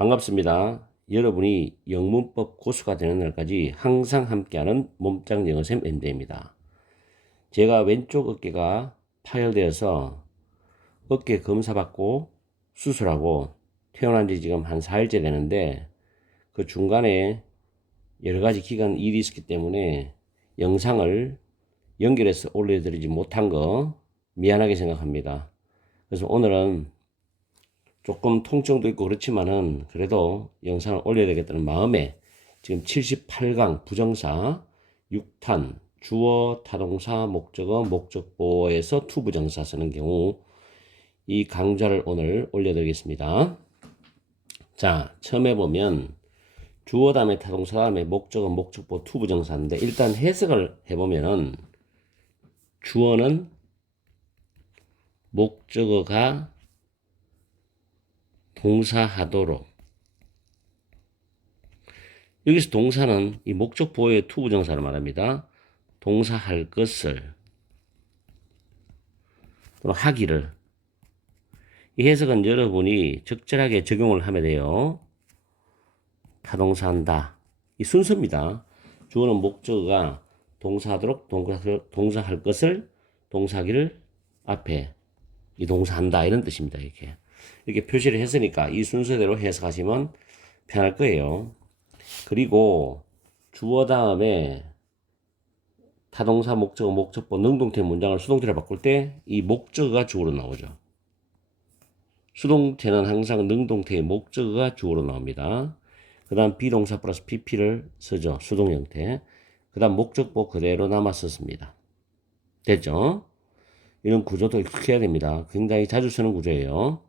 반갑습니다. 여러분이 영문법 고수가 되는 날까지 항상 함께하는 몸짱 영어쌤 MD입니다. 제가 왼쪽 어깨가 파열되어서 어깨 검사받고 수술하고 퇴원한 지 지금 한 4일째 되는데 그 중간에 여러 가지 기간 일이 있었기 때문에 영상을 연결해서 올려드리지 못한 거 미안하게 생각합니다. 그래서 오늘은 조금 통증도 있고 그렇지만은 그래도 영상을 올려야 되겠다는 마음에 지금 78강 부정사 6탄 주어, 타동사, 목적어, 목적보에서 투부정사 쓰는 경우 이 강좌를 오늘 올려드리겠습니다. 자, 처음에 보면 주어 다음에 타동사 다음에 목적어, 목적보, 투부정사인데 일단 해석을 해보면은 주어는 목적어가 동사하도록, 여기서 동사는 이 목적 보호의 투부정사를 말합니다. 동사할 것을 또는 하기를. 이 해석은 여러분이 적절하게 적용을 하면 돼요. 타동사한다, 이 순서입니다. 주어는 목적어가 동사하도록, 동사할 것을, 동사하기를 앞에 이 동사한다 이런 뜻입니다. 이렇게 표시를 했으니까 이 순서대로 해석하시면 편할 거예요. 그리고 주어 다음에 타동사, 목적어, 목적보, 능동태 문장을 수동태로 바꿀 때 이 목적어가 주어로 나오죠. 수동태는 항상 능동태의 목적어가 주어로 나옵니다. 그 다음 비동사 플러스 pp를 쓰죠. 수동 형태. 그 다음 목적보 그대로 남았었습니다. 됐죠? 이런 구조도 익숙해야 됩니다. 굉장히 자주 쓰는 구조예요.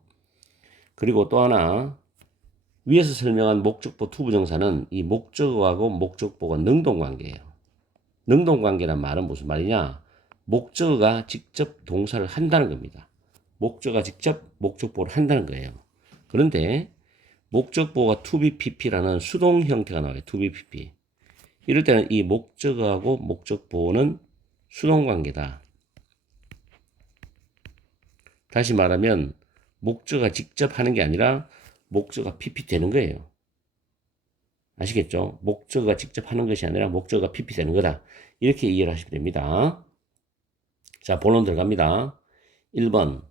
그리고 또 하나, 위에서 설명한 목적보 투부정사는 이 목적어하고 목적보가 능동관계예요. 능동관계란 말은 무슨 말이냐? 목적어가 직접 동사를 한다는 겁니다. 목적어가 직접 목적보를 한다는 거예요. 그런데 목적보가 to be pp라는 수동 형태가 나와요. to be pp. 이럴 때는 이 목적어하고 목적보는 수동관계다. 다시 말하면 목적어가 직접 하는 게 아니라 목적어가 pp 되는 거예요. 아시겠죠? 목적어가 직접 하는 것이 아니라 목적어가 pp 되는 거다. 이렇게 이해를 하시면 됩니다. 자, 본론 들어갑니다. 1번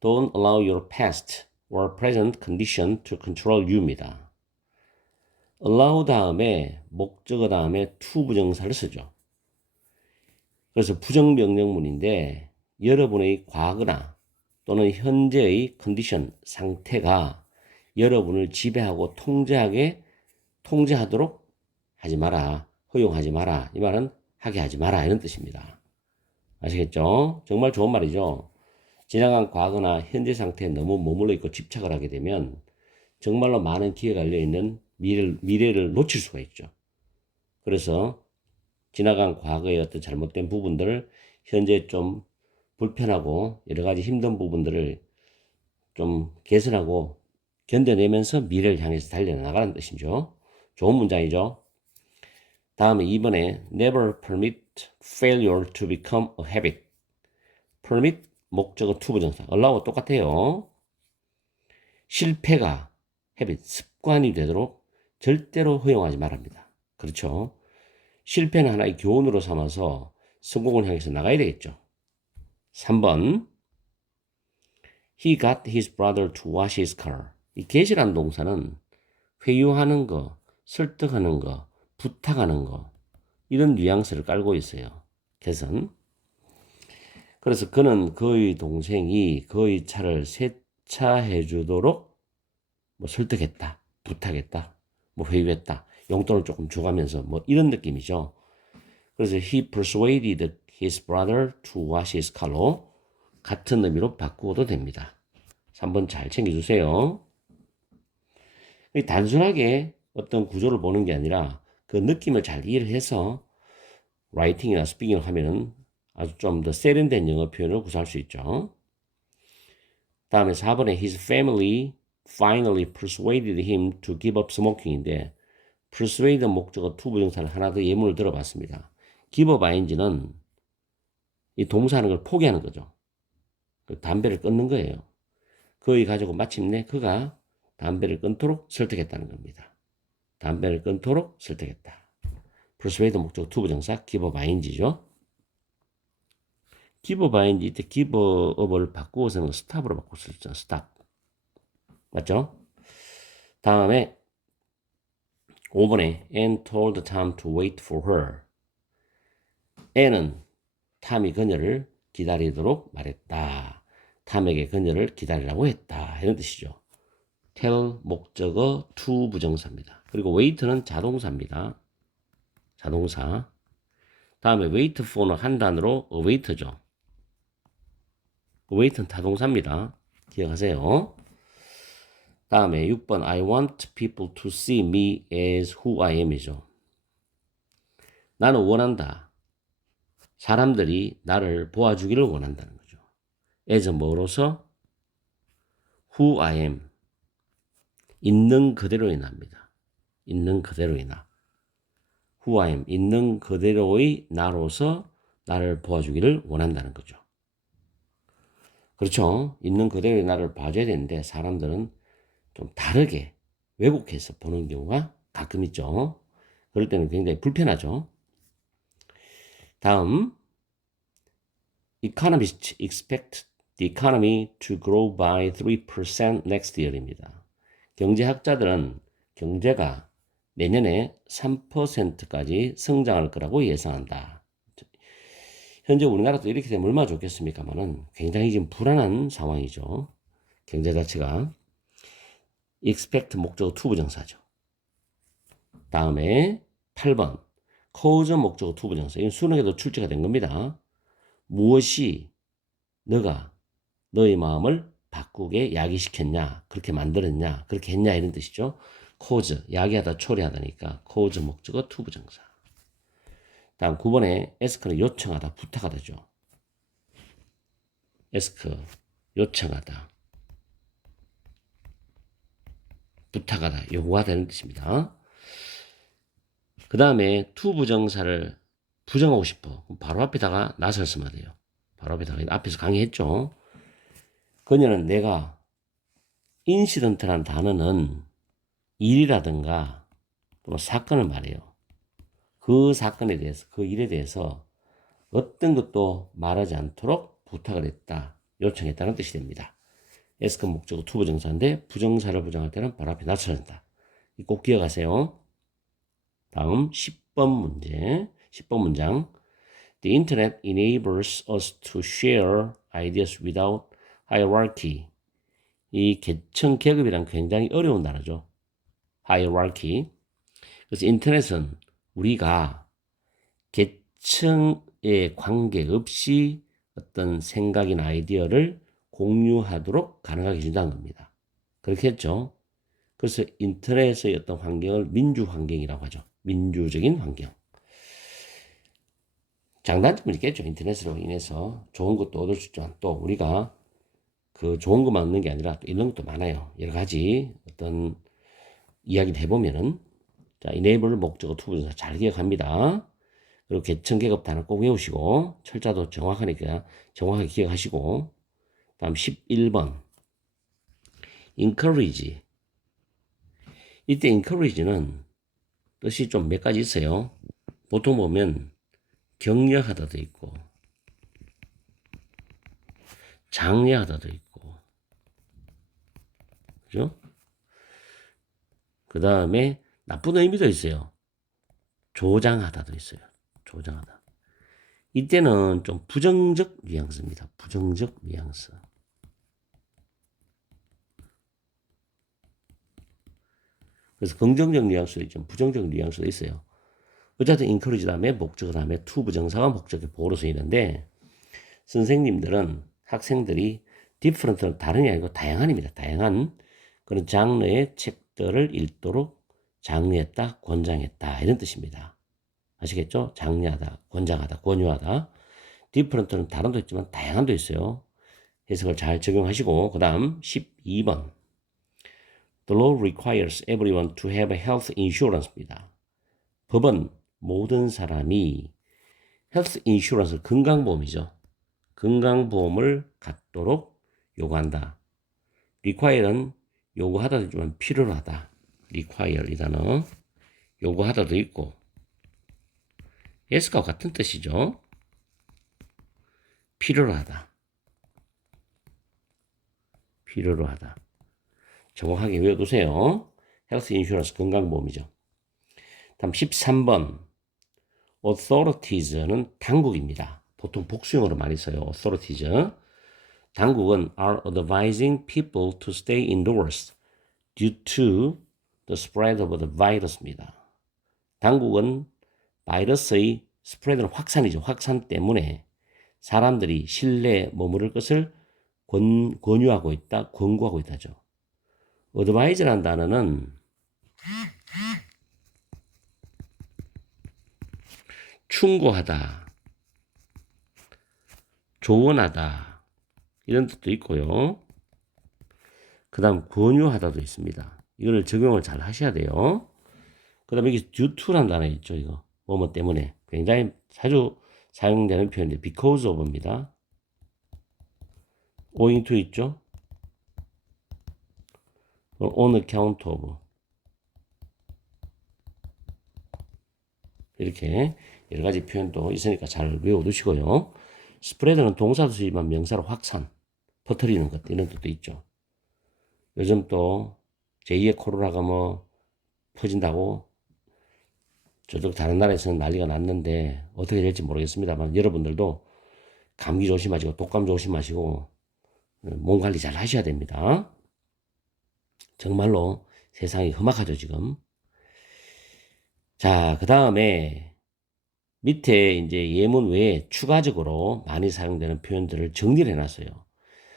Don't allow your past or present condition to control you입니다. allow 다음에 목적어 다음에 to 부정사를 쓰죠. 그래서 부정명령문인데 여러분의 과거나 또는 현재의 컨디션, 상태가 여러분을 지배하고 통제하도록 하지 마라, 허용하지 마라. 이 말은 하게 하지 마라 이런 뜻입니다. 아시겠죠? 정말 좋은 말이죠. 지나간 과거나 현재 상태에 너무 머물러 있고 집착을 하게 되면 정말로 많은 기회가 열려있는 미래를 놓칠 수가 있죠. 그래서 지나간 과거의 어떤 잘못된 부분들을 현재 좀 불편하고 여러 가지 힘든 부분들을 좀 개선하고 견뎌내면서 미래를 향해서 달려나가는 뜻이죠. 좋은 문장이죠. 다음에 2번에 Never permit failure to become a habit. permit 목적어 투부정사. allow 똑같아요. 실패가 habit, 습관이 되도록 절대로 허용하지 말합니다. 그렇죠? 실패는 하나의 교훈으로 삼아서 성공을 향해서 나가야 되겠죠. 3번 He got his brother to wash his car. 이 get이라는 동사는 회유하는 거, 설득하는 거, 부탁하는 거, 이런 뉘앙스를 깔고 있어요. get은. 그래서 그는 그의 동생이 그의 차를 세차해 주도록 뭐 설득했다, 부탁했다, 뭐 회유했다, 용돈을 조금 줘가면서 뭐 이런 느낌이죠. 그래서 he persuaded his brother to wash his car로 같은 의미로 바꾸어도 됩니다. 3번 잘 챙겨주세요. 단순하게 어떤 구조를 보는 게 아니라 그 느낌을 잘 이해를 해서 라이팅이나 스피킹을 하면은 아주 좀 더 세련된 영어 표현을 구사할 수 있죠. 다음에 4번에 his family finally persuaded him to give up smoking인데 persuade 목적어 to 부정사를 하나 더 예문을 들어봤습니다. give up ing는 이 동사하는 걸 포기하는 거죠. 그 담배를 끊는 거예요. 그의 가지고 마침내 그가 담배를 끊도록 설득했다는 겁니다. 담배를 끊도록 설득했다. persuade 목적 투부정사 give up ing죠. give up ing 이때 give up을 바꾸어서는 stop으로 바꿀 수 있죠. stop. 맞죠? 다음에 5번에 Anne told Tom to wait for her. Anne은 탐이 그녀를 기다리도록 말했다. 탐에게 그녀를 기다리라고 했다. 이런 뜻이죠. tell 목적어 to 부정사입니다. 그리고 wait는 자동사입니다. 자동사. 다음에 wait for는 한 단어로 await죠. await는 타동사입니다. 기억하세요. 다음에 6번 I want people to see me as who I am이죠. 나는 원한다. 사람들이 나를 보아주기를 원한다는 거죠. as 뭐로서? who I am. 있는 그대로의 나입니다. 있는 그대로의 나. who I am. 있는 그대로의 나로서 나를 보아주기를 원한다는 거죠. 그렇죠. 있는 그대로의 나를 봐줘야 되는데 사람들은 좀 다르게 왜곡해서 보는 경우가 가끔 있죠. 그럴 때는 굉장히 불편하죠. 다음 Economists expect the economy to grow by 3% next year입니다. 경제학자들은 경제가 내년에 3%까지 성장할 거라고 예상한다. 현재 우리나라도 이렇게 되면 얼마나 좋겠습니까만은 굉장히 지금 불안한 상황이죠. 경제 자체가. expect 목적어 to 부정사죠. 다음에 8번 cause 목적어 to 부정사. 이건 수능에도 출제가 된 겁니다. 무엇이 너가 너의 마음을 바꾸게 야기시켰냐, 그렇게 만들었냐, 그렇게 했냐 이런 뜻이죠. cause 야기하다 초래하다니까 cause 목적어 to 부정사. 다음 9번에 ask는 요청하다, 부탁하다죠. ask 요청하다, 부탁하다, 요구하다 이런 뜻입니다. 그 다음에 to 부정사를 부정하고 싶어. 바로 앞에다가 not을 쓰면 돼요. 바로 앞에다가 앞에서 강의했죠. 그녀는 내가 인시던트란 단어는 일이라든가 또는 사건을 말해요. 그 사건에 대해서, 그 일에 대해서 어떤 것도 말하지 않도록 부탁을 했다, 요청했다는 뜻이 됩니다. ask 목적어 to 부정사인데 부정사를 부정할 때는 바로 앞에 not을 쓴다. 꼭 기억하세요. 다음 10번 문제, 10번 문장. The internet enables us to share ideas without hierarchy. 이 계층 계급이란 굉장히 어려운 단어죠. hierarchy. 그래서 인터넷은 우리가 계층에 관계없이 어떤 생각이나 아이디어를 공유하도록 가능하게 해준다는 겁니다. 그렇게 했죠. 그래서 인터넷의 어떤 환경을 민주 환경이라고 하죠. 민주적인 환경. 장단점은 있겠죠. 인터넷으로 인해서 좋은 것도 얻을 수 있지만 또 우리가 그 좋은 것만 얻는 게 아니라 또 이런 것도 많아요. 여러 가지 어떤 이야기를 해보면은 자, enable 목적어 to 부정사 잘 기억합니다. 그리고 계층 계급 단어 꼭 외우시고 철자도 정확하니까 정확하게 기억하시고 다음 11번 encourage. 이때 encourage는 뜻이 좀 몇 가지 있어요. 보통 보면 격려하다도 있고 장려하다도 있고 그죠? 그 다음에 나쁜 의미도 있어요. 조장하다도 있어요. 조장하다. 이때는 좀 부정적 뉘앙스입니다. 부정적 뉘앙스. 그래서 긍정적 뉘앙스도 있죠. 부정적 뉘앙스도 있어요. 어쨌든 encourage 다음에 목적어 다음에 to 부정사가 목적의 보호로 쓰이는데 선생님들은 학생들이 different는 다른 게 아니고 다양한입니다. 다양한 그런 장르의 책들을 읽도록 장려했다, 권장했다 이런 뜻입니다. 아시겠죠? 장려하다, 권장하다, 권유하다. different는 다른도 있지만 다양한도 있어요. 해석을 잘 적용하시고 그 다음 12번 The law requires everyone to have a health insurance입니다. 법은 모든 사람이 health insurance, 건강보험이죠. 건강보험을 갖도록 요구한다. require는 요구하다도 있지만 필요로 하다. require 이 단어. 요구하다도 있고 yes가 같은 뜻이죠. 필요로 하다. 필요로 하다. 정확하게 외워두세요. 헬스 인슈런스 건강보험이죠. 다음 13번 authorities는 당국입니다. 보통 복수형으로 많이 써요. authorities. 당국은 are advising people to stay indoors due to the spread of the virus입니다. 당국은 바이러스의 스프레드는 확산이죠. 확산 때문에 사람들이 실내에 머무를 것을 권유하고 있다, 권고하고 있다죠. advise라는 단어는 충고하다, 조언하다 이런 뜻도 있고요. 그 다음 권유하다도 있습니다. 이거를 적용을 잘 하셔야 돼요. 그 다음에 여기 due to라는 단어 있죠. 이거 뭐뭐 때문에 굉장히 자주 사용되는 표현인데 because of입니다. owing to 있죠. on account of 이렇게 여러 가지 표현도 있으니까 잘 외워두시고요. 스프레드는 동사도 쓰지만 명사로 확산, 퍼뜨리는 것 이런 뜻도 있죠. 요즘 또 제2의 코로나가 뭐 퍼진다고 저쪽 다른 나라에서는 난리가 났는데 어떻게 될지 모르겠습니다만 여러분들도 감기 조심하시고 독감 조심하시고 몸 관리 잘 하셔야 됩니다. 정말로 세상이 험악하죠 지금. 자, 그 다음에 밑에 이제 예문 외에 추가적으로 많이 사용되는 표현들을 정리를 해놨어요.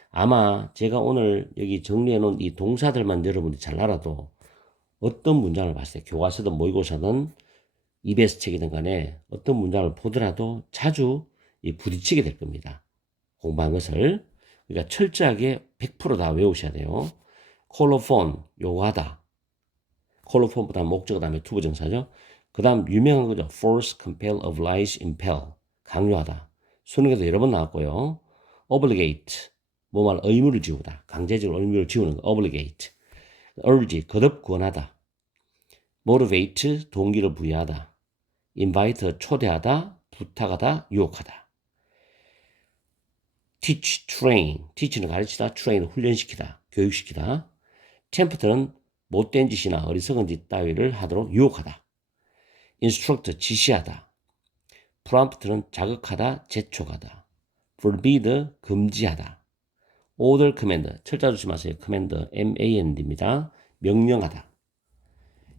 아마 제가 오늘 여기 정리해 놓은 이 동사들만 여러분들이 잘 알아도 어떤 문장을 봤을 때 교과서든 모의고사든 EBS 책이든 간에 어떤 문장을 보더라도 자주 부딪히게 될 겁니다. 공부한 것을. 그러니까 철저하게 100%다 외우셔야 돼요. 콜로폰, 요구하다. 콜로폰보다 목적어 다음에 투부정사죠. 그 다음 유명한 거죠. force, compel, oblige, impel. 강요하다. 수능에도 여러 번 나왔고요. obligate. 뭐말 의무를 지우다. 강제적으로 의무를 지우는 거. obligate. urge. 거듭 권하다. motivate. 동기를 부여하다. invite. 초대하다. 부탁하다. 유혹하다. teach, train. teach는 가르치다. train은 훈련시키다. 교육시키다. tempt는 못된 짓이나 어리석은 짓 따위를 하도록 유혹하다. instruct, 지시하다. prompt는 자극하다, 재촉하다. forbid, 금지하다. order, command, 철자 조심하세요. command, M-A-N-D입니다. 명령하다.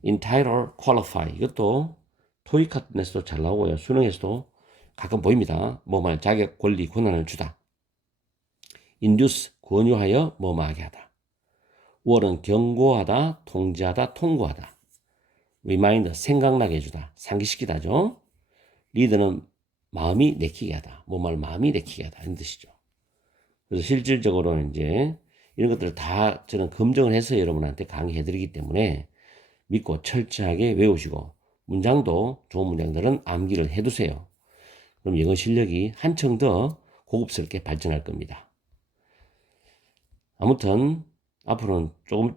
entitle, qualify, 이것도 토익 같은 데서도 잘 나오고요. 수능에서도 가끔 보입니다. 뭐말 자격, 권리, 권한을 주다. induce, 권유하여 뭐뭐하게 하다. war은 경고하다, 통지하다, 통고하다. remind, 생각나게 해주다, 상기시키다죠. lead는 마음이 내키게 하다, 뭐말 마음이 내키게 하다 이런 뜻이죠. 그래서 실질적으로는 이제 이런 것들을 다 저는 검증을 해서 여러분한테 강의해드리기 때문에 믿고 철저하게 외우시고 문장도 좋은 문장들은 암기를 해두세요. 그럼 영어 실력이 한층 더 고급스럽게 발전할 겁니다. 아무튼 앞으로는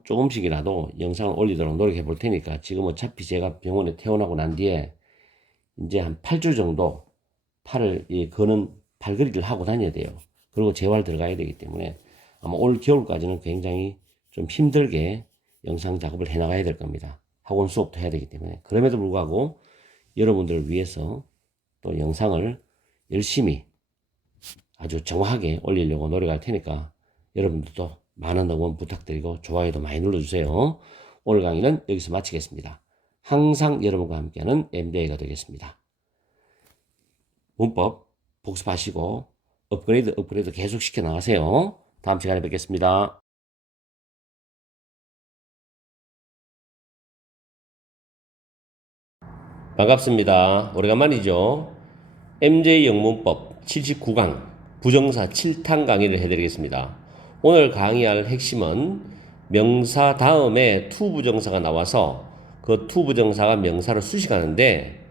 조금씩이라도 영상을 올리도록 노력해 볼 테니까 지금 어차피 제가 병원에 퇴원하고 난 뒤에 이제 한 8주 정도 팔을 거는 팔걸이를 하고 다녀야 돼요. 그리고 재활 들어가야 되기 때문에 아마 올 겨울까지는 굉장히 좀 힘들게 영상 작업을 해 나가야 될 겁니다. 학원 수업도 해야 되기 때문에. 그럼에도 불구하고 여러분들을 위해서 또 영상을 열심히 아주 정확하게 올리려고 노력할 테니까 여러분들도 많은 응원 부탁드리고 좋아요도 많이 눌러주세요. 오늘 강의는 여기서 마치겠습니다. 항상 여러분과 함께하는 MDA가 되겠습니다. 문법 복습하시고 업그레이드 계속 시켜 나가세요. 다음 시간에 뵙겠습니다. 반갑습니다. 오래간만이죠. MJ 영문법 79강 부정사 7탄 강의를 해드리겠습니다. 오늘 강의할 핵심은 명사 다음에 to 부정사가 나와서 그 to 부정사가 명사를 수식하는데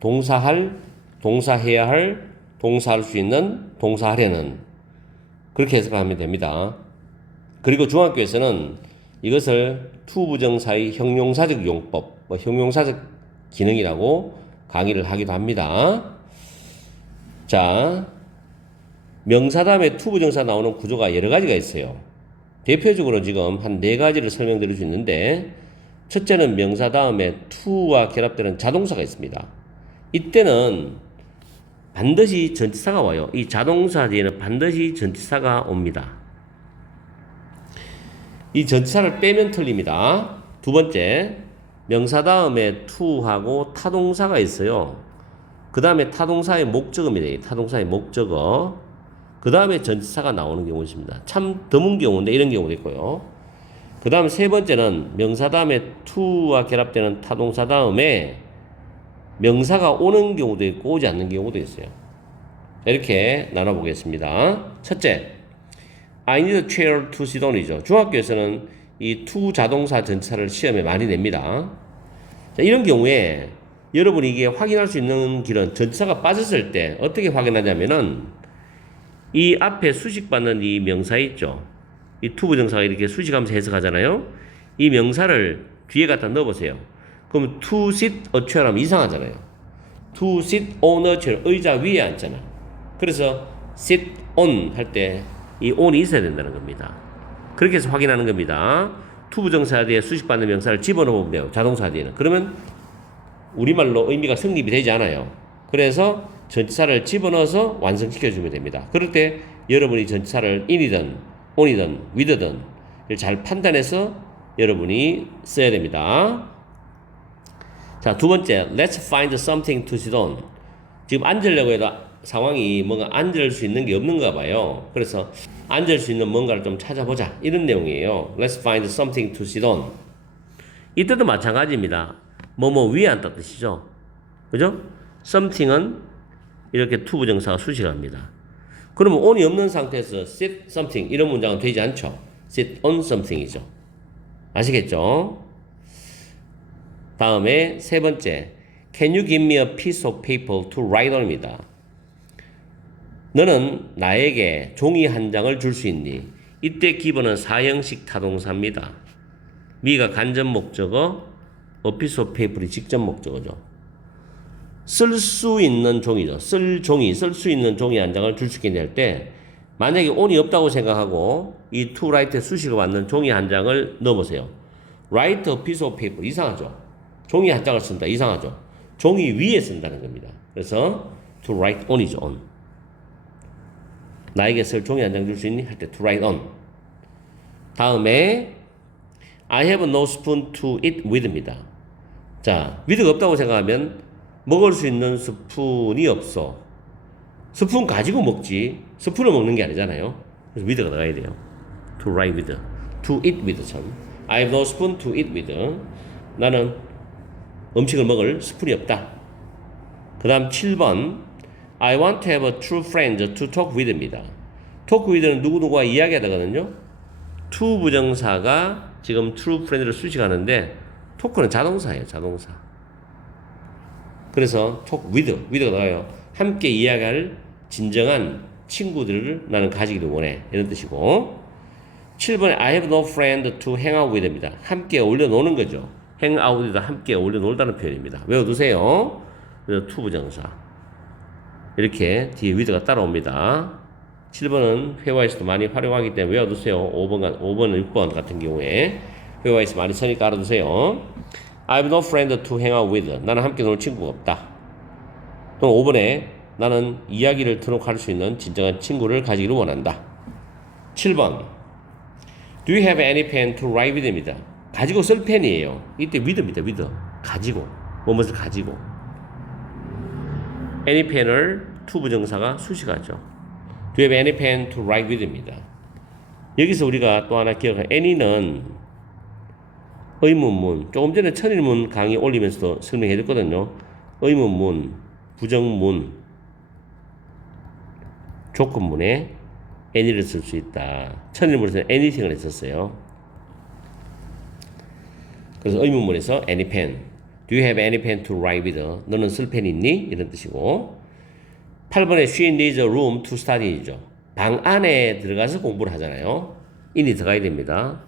동사할, 동사해야 할, 동사할 수 있는, 동사하려는 그렇게 해석을 하면 됩니다. 그리고 중학교에서는 이것을 투부정사의 형용사적 용법, 형용사적 기능이라고 강의를 하기도 합니다. 자, 명사 다음에 투부정사 나오는 구조가 여러 가지가 있어요. 대표적으로 지금 한 4가지를 설명드릴 수 있는데, 첫째는 명사 다음에 to와 결합되는 자동사가 있습니다. 이때는 반드시 전치사가 와요. 이 자동사 뒤에는 반드시 전치사가 옵니다. 이 전치사를 빼면 틀립니다. 두 번째, 명사 다음에 to하고 타동사가 있어요. 그 다음에 타동사의 목적어입니다. 타동사의 목적어. 그 다음에 전치사가 나오는 경우가 있습니다. 참 드문 경우인데 이런 경우도 있고요. 그 다음 세 번째는 명사 다음에 to와 결합되는 타동사 다음에 명사가 오는 경우도 있고 오지 않는 경우도 있어요. 이렇게 나눠보겠습니다. 첫째, I need a chair to sit on이죠. 중학교에서는 이 to 자동사 전치사를 시험에 많이 냅니다. 자, 이런 경우에 여러분이 이게 확인할 수 있는 길은 전치사가 빠졌을 때 어떻게 확인하냐면은 이 앞에 수식받는 이 명사 있죠. 이 to 부정사가 이렇게 수식하면서 해석하잖아요. 이 명사를 뒤에 갖다 넣어보세요. 그럼 to sit a chair 하면 이상하잖아요. to sit on a chair, 의자 위에 앉잖아. 그래서 sit on 할 때 이 on이 있어야 된다는 겁니다. 그렇게 해서 확인하는 겁니다. to 부정사 뒤에 수식받는 명사를 집어넣으면 돼요. 자동사 뒤에는. 그러면 우리말로 의미가 성립이 되지 않아요. 그래서 전치사를 집어넣어서 완성시켜주면 됩니다. 그럴 때 여러분이 전치사를 in이든 on이든 with든 잘 판단해서 여러분이 써야 됩니다. 자, 두 번째, let's find something to sit on. 지금 앉으려고 해도 상황이 뭔가 앉을 수 있는 게 없는가 봐요. 그래서 앉을 수 있는 뭔가를 좀 찾아보자. 이런 내용이에요. Let's find something to sit on. 이때도 마찬가지입니다. 뭐뭐 위에 앉다 뜻이죠. 그죠? something은 이렇게 to 부정사가 수식합니다. 그러면 on이 없는 상태에서 sit something 이런 문장은 되지 않죠. sit on something이죠. 아시겠죠? 다음에 세 번째, can you give me a piece of paper to write on입니다. 너는 나에게 종이 한 장을 줄 수 있니? 이때 기본은 사형식 타동사입니다. 미가 간접 목적어, a piece of paper이 직접 목적어죠. 쓸 수 있는 종이죠. 쓸 수 있는 종이 한 장을 줄 수 있겠냐 할 때, 만약에 on이 없다고 생각하고 이 to write의 수식어 받는 종이 한 장을 넣어보세요. write a piece of paper 이상하죠. 종이 한 장을 쓴다 이상하죠. 종이 위에 쓴다는 겁니다. 그래서 to write on이죠. on. 나에게 쓸 종이 한 장 줄 수 있니? 할 때 to write on. 다음에 I have no spoon to eat with입니다. 자, with가 없다고 생각하면 먹을 수 있는 스푼이 없어. 스푼 가지고 먹지. 스푼을 먹는 게 아니잖아요. 그래서 with가 나가야 돼요. to write with, to eat with 참. I have no spoon to eat with. 나는 음식을 먹을 스푼이 없다. 그 다음 7번 I want to have a true friend to talk with입니다. talk with는 누구누구와 이야기하다거든요. to 부정사가 지금 true friend를 수식하는데 talk는 자동사예요. 자동사. 그래서 talk with가 나와요. 함께 이야기할 진정한 친구들을 나는 가지기를 원해. 이런 뜻이고 7번에 I have no friend to hang out with입니다. 함께 어울려 노는 거죠. hang out with다 함께 어울려 놀다는 표현입니다. 외워두세요. 그래서 to 부정사. 이렇게 뒤에 with가 따라옵니다. 7번은 회화에서도 많이 활용하기 때문에 외워두세요. 5번, 6번 같은 경우에 회화에서 많이 쓰니까 알아두세요. I have no friend to hang out with. 나는 함께 놀 친구가 없다. 또 5번에 나는 이야기를 터놓고 수 있는 진정한 친구를 가지기를 원한다. 7번 Do you have any pen to write with입니다. 가지고 쓸 펜이에요. 이때 with입니다. with. 가지고. 무엇을 가지고. any pen을 to 부정사가 수식하죠. Do you have any pen to write with입니다. 여기서 우리가 또 하나 기억할 any는 의문문. 조금 전에 천일문 강의 올리면서도 설명해 줬거든요. 의문문, 부정문, 조건문에 any를 쓸 수 있다. 천일문에서는 anything을 했었어요. 그래서 의문문에서 any pen. Do you have any pen to write with? 너는 쓸 펜 있니? 이런 뜻이고 8번에 she needs a room to study이죠. 방 안에 들어가서 공부를 하잖아요. in이 들어가야 됩니다.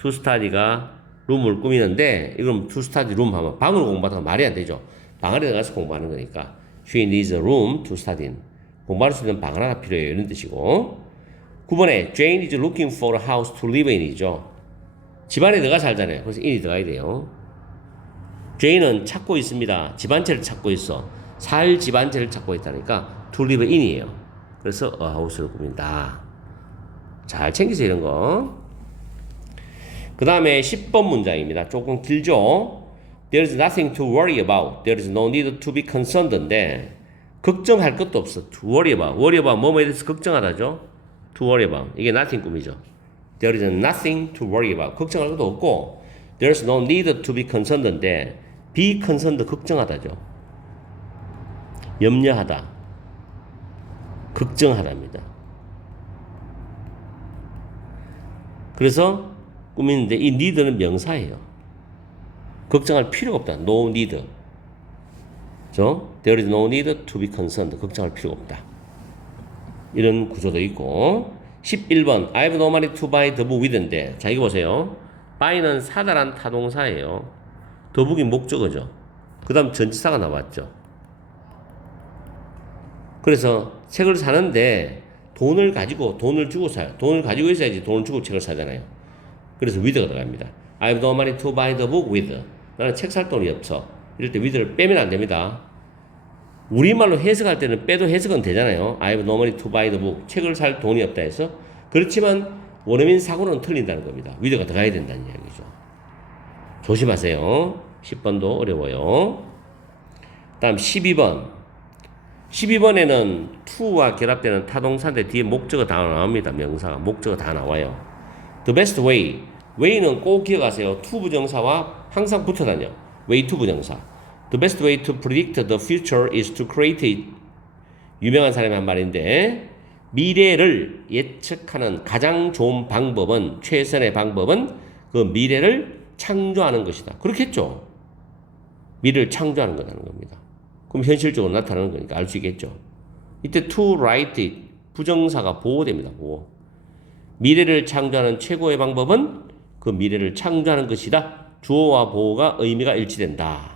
to study가 룸을 꾸미는데 이건 to study room 하면 방으로 공부하다가 말이 안 되죠. 방 안에 들어가서 공부하는 거니까 she needs a room to study in. 공부할 수 있는 방 하나가 필요해요. 이런 뜻이고 9번에 Jane is looking for a house to live in이죠. 집안에 들어가 살잖아요. 그래서 in이 들어가야 돼요. Jane은 찾고 있습니다. 집 한 채를 찾고 있어. 살 집 한 채를 찾고 있다니까 to live in이에요. 그래서 a house를 꾸민다. 잘 챙기세요 이런 거. 그 다음에 10번 문장입니다. 조금 길죠. There is nothing to worry about. There is no need to be concerned인데 걱정할 것도 없어. To worry about. worry about 뭐뭐에 대해서 걱정하다죠. To worry about. 이게 nothing 꿈이죠. There is nothing to worry about. 걱정할 것도 없고 There is no need to be concerned인데 be concerned 걱정하다죠. 염려하다. 걱정하답니다. 그래서 꾸미는데 이 need는 명사예요. 걱정할 필요가 없다. No need. 그렇죠? There is no need to be concerned. 걱정할 필요가 없다. 이런 구조도 있고 11번 I have no money to buy the book with인데 자 이거 보세요. buy는 사다란 타동사예요. the book이 목적어죠. 그 다음 전치사가 나왔죠. 그래서 책을 사는데 돈을 주고 사요. 돈을 가지고 있어야지 돈을 주고 책을 사잖아요. 그래서 with가 들어갑니다. I have no money to buy the book with. 나는 책 살 돈이 없어. 이럴 때 with를 빼면 안 됩니다. 우리말로 해석할 때는 빼도 해석은 되잖아요. I have no money to buy the book. 책을 살 돈이 없다 해서. 그렇지만 원어민 사고는 틀린다는 겁니다. with가 들어가야 된다는 이야기죠. 조심하세요. 10번도 어려워요. 다음 12번. 12번에는 to와 결합되는 타동사인데 뒤에 목적어 다 나옵니다. 명사가. 목적어 다 나와요. The best way. way는 꼭 기억하세요. to 부정사와 항상 붙어 다녀. way to 부정사. The best way to predict the future is to create it. 유명한 사람이 한 말인데 미래를 예측하는 가장 좋은 방법은 최선의 방법은 그 미래를 창조하는 것이다. 그렇겠죠. 미래를 창조하는 거라는 겁니다. 그럼 현실적으로 나타나는 거니까 알 수 있겠죠. 이때 to write it 부정사가 보호됩니다. 보호. 미래를 창조하는 최고의 방법은 그 미래를 창조하는 것이다. 주어와 보호가 의미가 일치된다.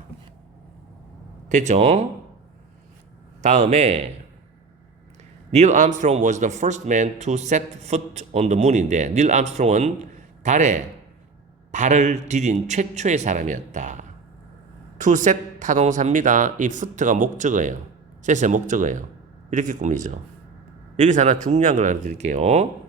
됐죠? 다음에 Neil Armstrong was the first man to set foot on the moon인데 닐 암스트롱은 달에 발을 디딘 최초의 사람이었다. to set 타동사입니다. 이 foot가 목적어예요. set의 목적어예요. 이렇게 꾸미죠. 여기서 하나 중요한 걸 알려드릴게요.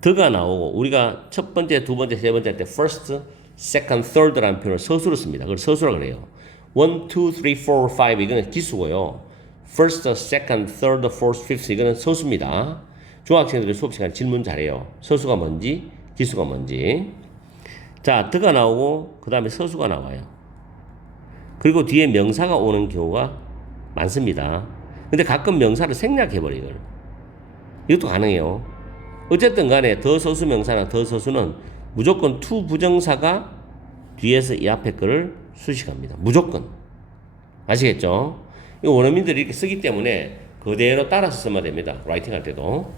더가 나오고 우리가 첫 번째, 두 번째, 세 번째 할 때 first, second, third라는 표현을 서수로 씁니다. 그걸 서수라고 그래요. 1, 2, 3, 4, 5 이거는 기수고요. first, second, third, fourth, fifth 이거는 서수입니다. 중학생들이 수업 시간에 질문 잘해요. 서수가 뭔지, 기수가 뭔지. 자, 더가 나오고 그 다음에 서수가 나와요. 그리고 뒤에 명사가 오는 경우가 많습니다. 근데 가끔 명사를 생략해버려요. 이걸. 이것도 가능해요. 어쨌든 간에 더 서수 명사나 더 서수는 무조건 to 부정사가 뒤에서 이 앞에 거를 수식합니다. 무조건. 아시겠죠? 이거 원어민들이 이렇게 쓰기 때문에 그대로 따라서 쓰면 됩니다. 라이팅 할 때도.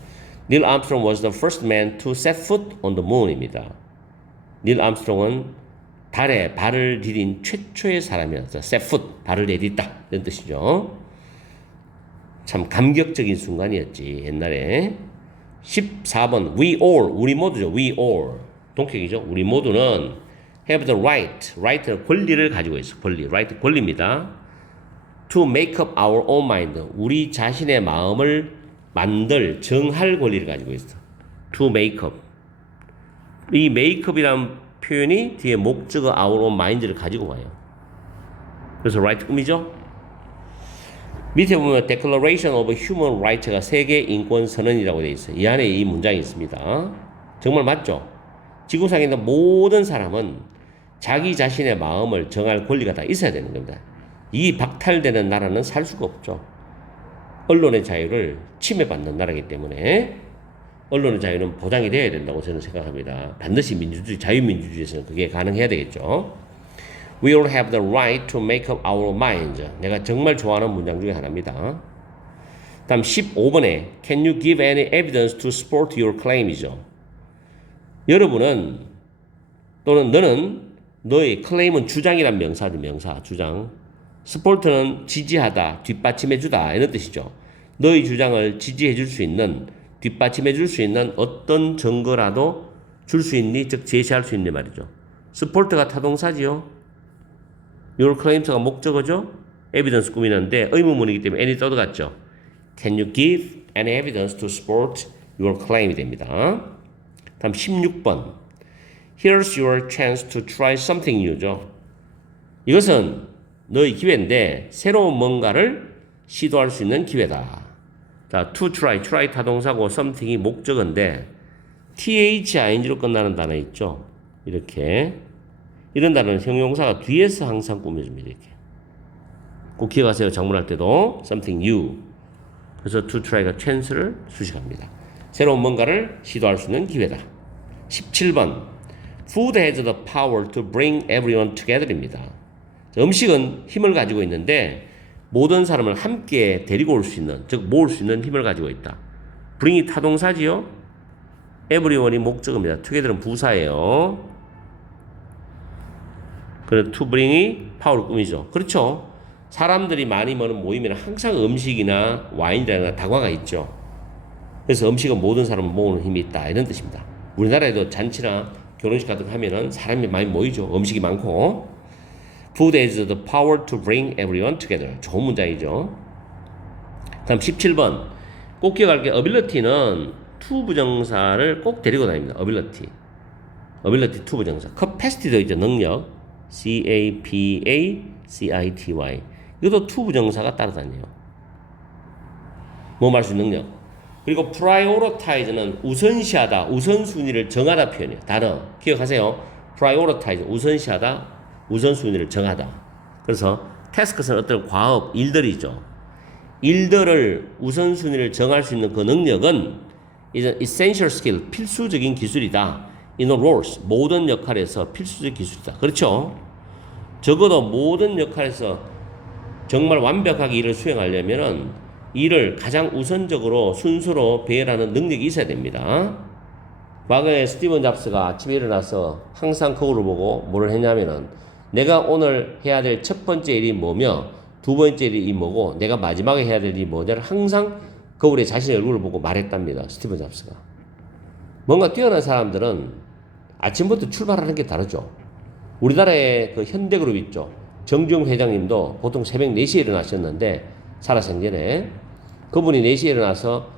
Neil Armstrong was the first man to set foot on the moon입니다. 닐 암스트롱은 달에 발을 디딘 최초의 사람이었어. set foot, 발을 내딛다. 이런 뜻이죠. 참 감격적인 순간이었지. 옛날에. 14번 we all, 우리 모두죠. we all. 동격이죠. 우리 모두는 have the right, right는 권리를 가지고 있어. 권리, right 권리입니다. to make up our own mind, 우리 자신의 마음을 정할 권리를 가지고 있어. to make up. 이 make up이라는 표현이 뒤에 목적어 our own mind를 가지고 와요. 그래서 right 꿈이죠. 밑에 보면 Declaration of Human Rights가 세계 인권 선언이라고 되어 있어요. 이 안에 이 문장이 있습니다. 정말 맞죠? 지구상에 있는 모든 사람은 자기 자신의 마음을 정할 권리가 다 있어야 되는 겁니다. 이 박탈되는 나라는 살 수가 없죠. 언론의 자유를 침해받는 나라이기 때문에 언론의 자유는 보장이 돼야 된다고 저는 생각합니다. 반드시 민주주의, 자유민주주의에서는 그게 가능해야 되겠죠. We all have the right to make up our minds. 내가 정말 좋아하는 문장 중에 하나입니다. 다음 15번에 Can you give any evidence to support your claim이죠. 여러분은 또는 너는 너의 클레임은 주장이란 명사죠. 명사 주장. 스포트는 지지하다, 뒷받침해주다 이런 뜻이죠. 너의 주장을 지지해줄 수 있는, 뒷받침해줄 수 있는 어떤 증거라도 줄 수 있니? 즉 제시할 수 있니 말이죠. 스포트가 타동사지요. Your claims가 목적어죠. evidence 꾸미는데 의문문이기 때문에 any 떠들어갔죠. Can you give any evidence to support your claim이 됩니다. 다음 16번. Here's your chance to try something new죠. 이것은 너의 기회인데 새로운 뭔가를 시도할 수 있는 기회다. 자, to try 타동사고 something이 목적어인데 thing로 끝나는 단어 있죠. 이렇게 이런 단어는 형용사가 뒤에서 항상 꾸며줍니다. 이렇게 꼭 기억하세요. 작문할 때도 something new. 그래서 to try가 chance를 수식합니다. 새로운 뭔가를 시도할 수 있는 기회다. 17번. Food has the power to bring everyone together입니다. 음식은 힘을 가지고 있는데 모든 사람을 함께 데리고 올 수 있는, 즉 모을 수 있는 힘을 가지고 있다. bring이 타동사지요. everyone이 목적어입니다. together는 부사예요. 그래서 to bring이 파워를 꾸미죠. 그렇죠. 사람들이 많이 모는 모임에는 항상 음식이나 와인이나 다과가 있죠. 그래서 음식은 모든 사람을 모으는 힘이 있다 이런 뜻입니다. 우리나라에도 잔치나 결혼식 같은 거 하면은 사람이 많이 모이죠. 음식이 많고. Food has the power to bring everyone together. 좋은 문장이죠. 다음 17번. 꼭 기억할 게 ability는 to 부정사를 꼭 데리고 다닙니다. ability to 부정사. capacity도 있죠. 능력. capacity. 이것도 to 부정사가 따라다녀요. 뭐 말 수 있는 능력. 그리고 prioritize는 우선시하다, 우선순위를 정하다 표현이에요. 단어 기억하세요. prioritize 우선시하다, 우선순위를 정하다. 그래서 task는 어떤 과업, 일들이죠. 일들을 우선순위를 정할 수 있는 그 능력은 is essential skill, 필수적인 기술이다. in a roles, 모든 역할에서 필수적 기술이다. 그렇죠? 적어도 모든 역할에서 정말 완벽하게 일을 수행하려면은 일을 가장 우선적으로 순서로 배열하는 능력이 있어야 됩니다. 과거에 스티븐 잡스가 아침에 일어나서 항상 거울을 보고 뭐를 했냐면은 내가 오늘 해야 될 첫 번째 일이 뭐며 두 번째 일이 뭐고 내가 마지막에 해야 될 일이 뭐냐를 항상 거울에 자신의 얼굴을 보고 말했답니다. 스티븐 잡스가. 뭔가 뛰어난 사람들은 아침부터 출발하는 게 다르죠. 우리나라의 그 현대그룹 있죠. 정주영 회장님도 보통 새벽 4시에 일어나셨는데 살아생전에 그분이 4시에 일어나서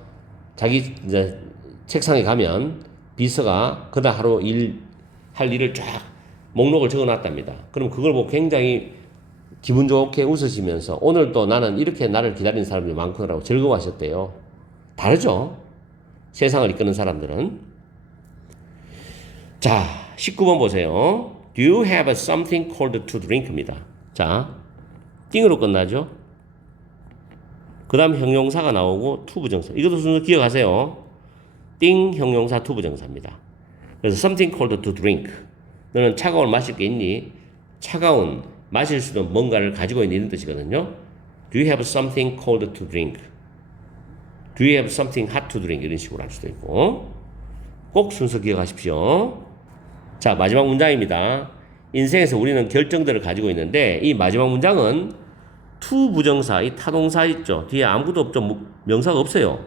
자기 이제 책상에 가면 비서가 그날 하루 할 일을 쫙 목록을 적어놨답니다. 그럼 그걸 보고 굉장히 기분 좋게 웃으시면서 오늘도 나는 이렇게 나를 기다리는 사람들이 많구나라고 즐거워하셨대요. 다르죠? 세상을 이끄는 사람들은. 자, 19번 보세요. Do you have something cold to drink입니다. 자, 띵으로 끝나죠? 그 다음 형용사가 나오고 to 부정사. 이것도 순서 기억하세요. 띵 형용사 to 부정사입니다. 그래서 something cold to drink. 너는 차가운 마실 게 있니? 차가운 마실 수 있는 뭔가를 가지고 있는 이런 뜻이거든요. Do you have something cold to drink? Do you have something hot to drink? 이런 식으로 할 수도 있고. 꼭 순서 기억하십시오. 자, 마지막 문장입니다. 인생에서 우리는 결정들을 가지고 있는데 이 마지막 문장은 to 부정사, 이 타동사 있죠. 뒤에 아무것도 없죠. 명사가 없어요.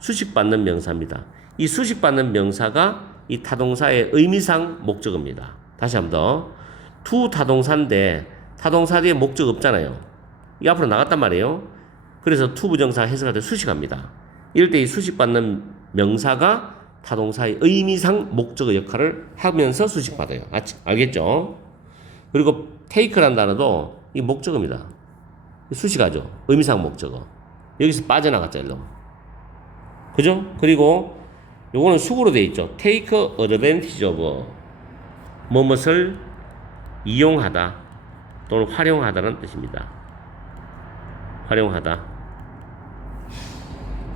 수식받는 명사입니다. 이 수식받는 명사가 이 타동사의 의미상 목적어입니다. 다시 한 번 더. to 타동사인데 타동사 뒤에 목적 없잖아요. 이 앞으로 나갔단 말이에요. 그래서 to 부정사 해석할 때 수식합니다. 이럴 때 이 수식받는 명사가 타동사의 의미상 목적어 역할을 하면서 수식받아요. 알겠죠? 그리고 take라는 단어도 이 목적어입니다. 수식하죠. 의미상 목적어. 여기서 빠져나갔잖아요. 그죠? 그리고 요거는 수구로 되어 있죠. take advantage of 무엇을 이용하다 또는 활용하다는 뜻입니다. 활용하다.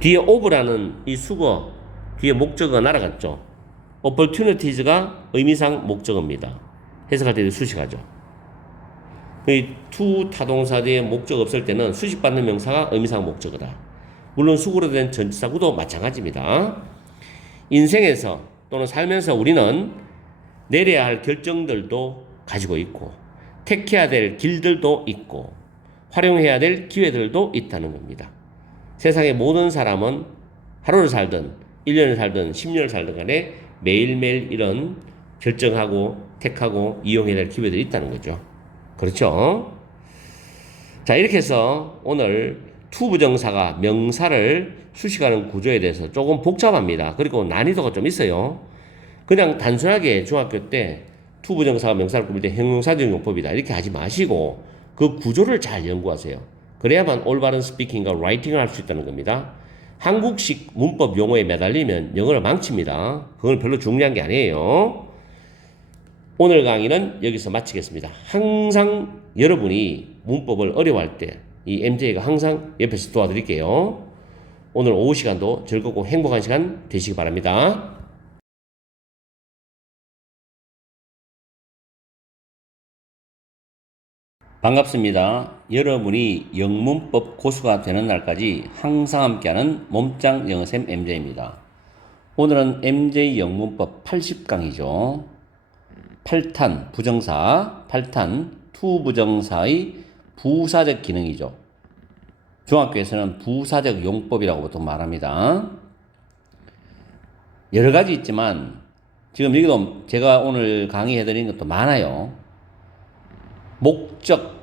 뒤에 of라는 이 수거 뒤에 목적어가 날아갔죠. opportunities가 의미상 목적어입니다. 해석할 때도 수식하죠. 이 to 타동사 뒤에 목적 없을 때는 수식받는 명사가 의미상 목적어다. 물론 수구로 된 전치사구도 마찬가지입니다. 인생에서 또는 살면서 우리는 내려야 할 결정들도 가지고 있고 택해야 될 길들도 있고 활용해야 될 기회들도 있다는 겁니다. 세상의 모든 사람은 하루를 살든 1년을 살든 10년을 살든 간에 매일매일 이런 결정하고 택하고 이용해야 될 기회들이 있다는 거죠. 그렇죠? 자, 이렇게 해서 오늘 투부정사가 명사를 수식하는 구조에 대해서 조금 복잡합니다. 그리고 난이도가 좀 있어요. 그냥 단순하게 중학교 때 투부정사가 명사를 꾸밀 때 형용사적 용법이다 이렇게 하지 마시고 그 구조를 잘 연구하세요. 그래야만 올바른 스피킹과 라이팅을 할 수 있다는 겁니다. 한국식 문법 용어에 매달리면 영어를 망칩니다. 그건 별로 중요한 게 아니에요. 오늘 강의는 여기서 마치겠습니다. 항상 여러분이 문법을 어려워할 때 이 MJ가 항상 옆에서 도와드릴게요. 오늘 오후 시간도 즐겁고 행복한 시간 되시기 바랍니다. 반갑습니다. 여러분이 영문법 고수가 되는 날까지 항상 함께하는 몸짱 영어쌤 MJ입니다. 오늘은 MJ 영문법 80강이죠. 8탄 부정사, 8탄 투부정사의 부사적 기능이죠. 중학교에서는 부사적 용법이라고 보통 말합니다. 여러 가지 있지만 지금 여기도 제가 오늘 강의해드린 것도 많아요. 목적,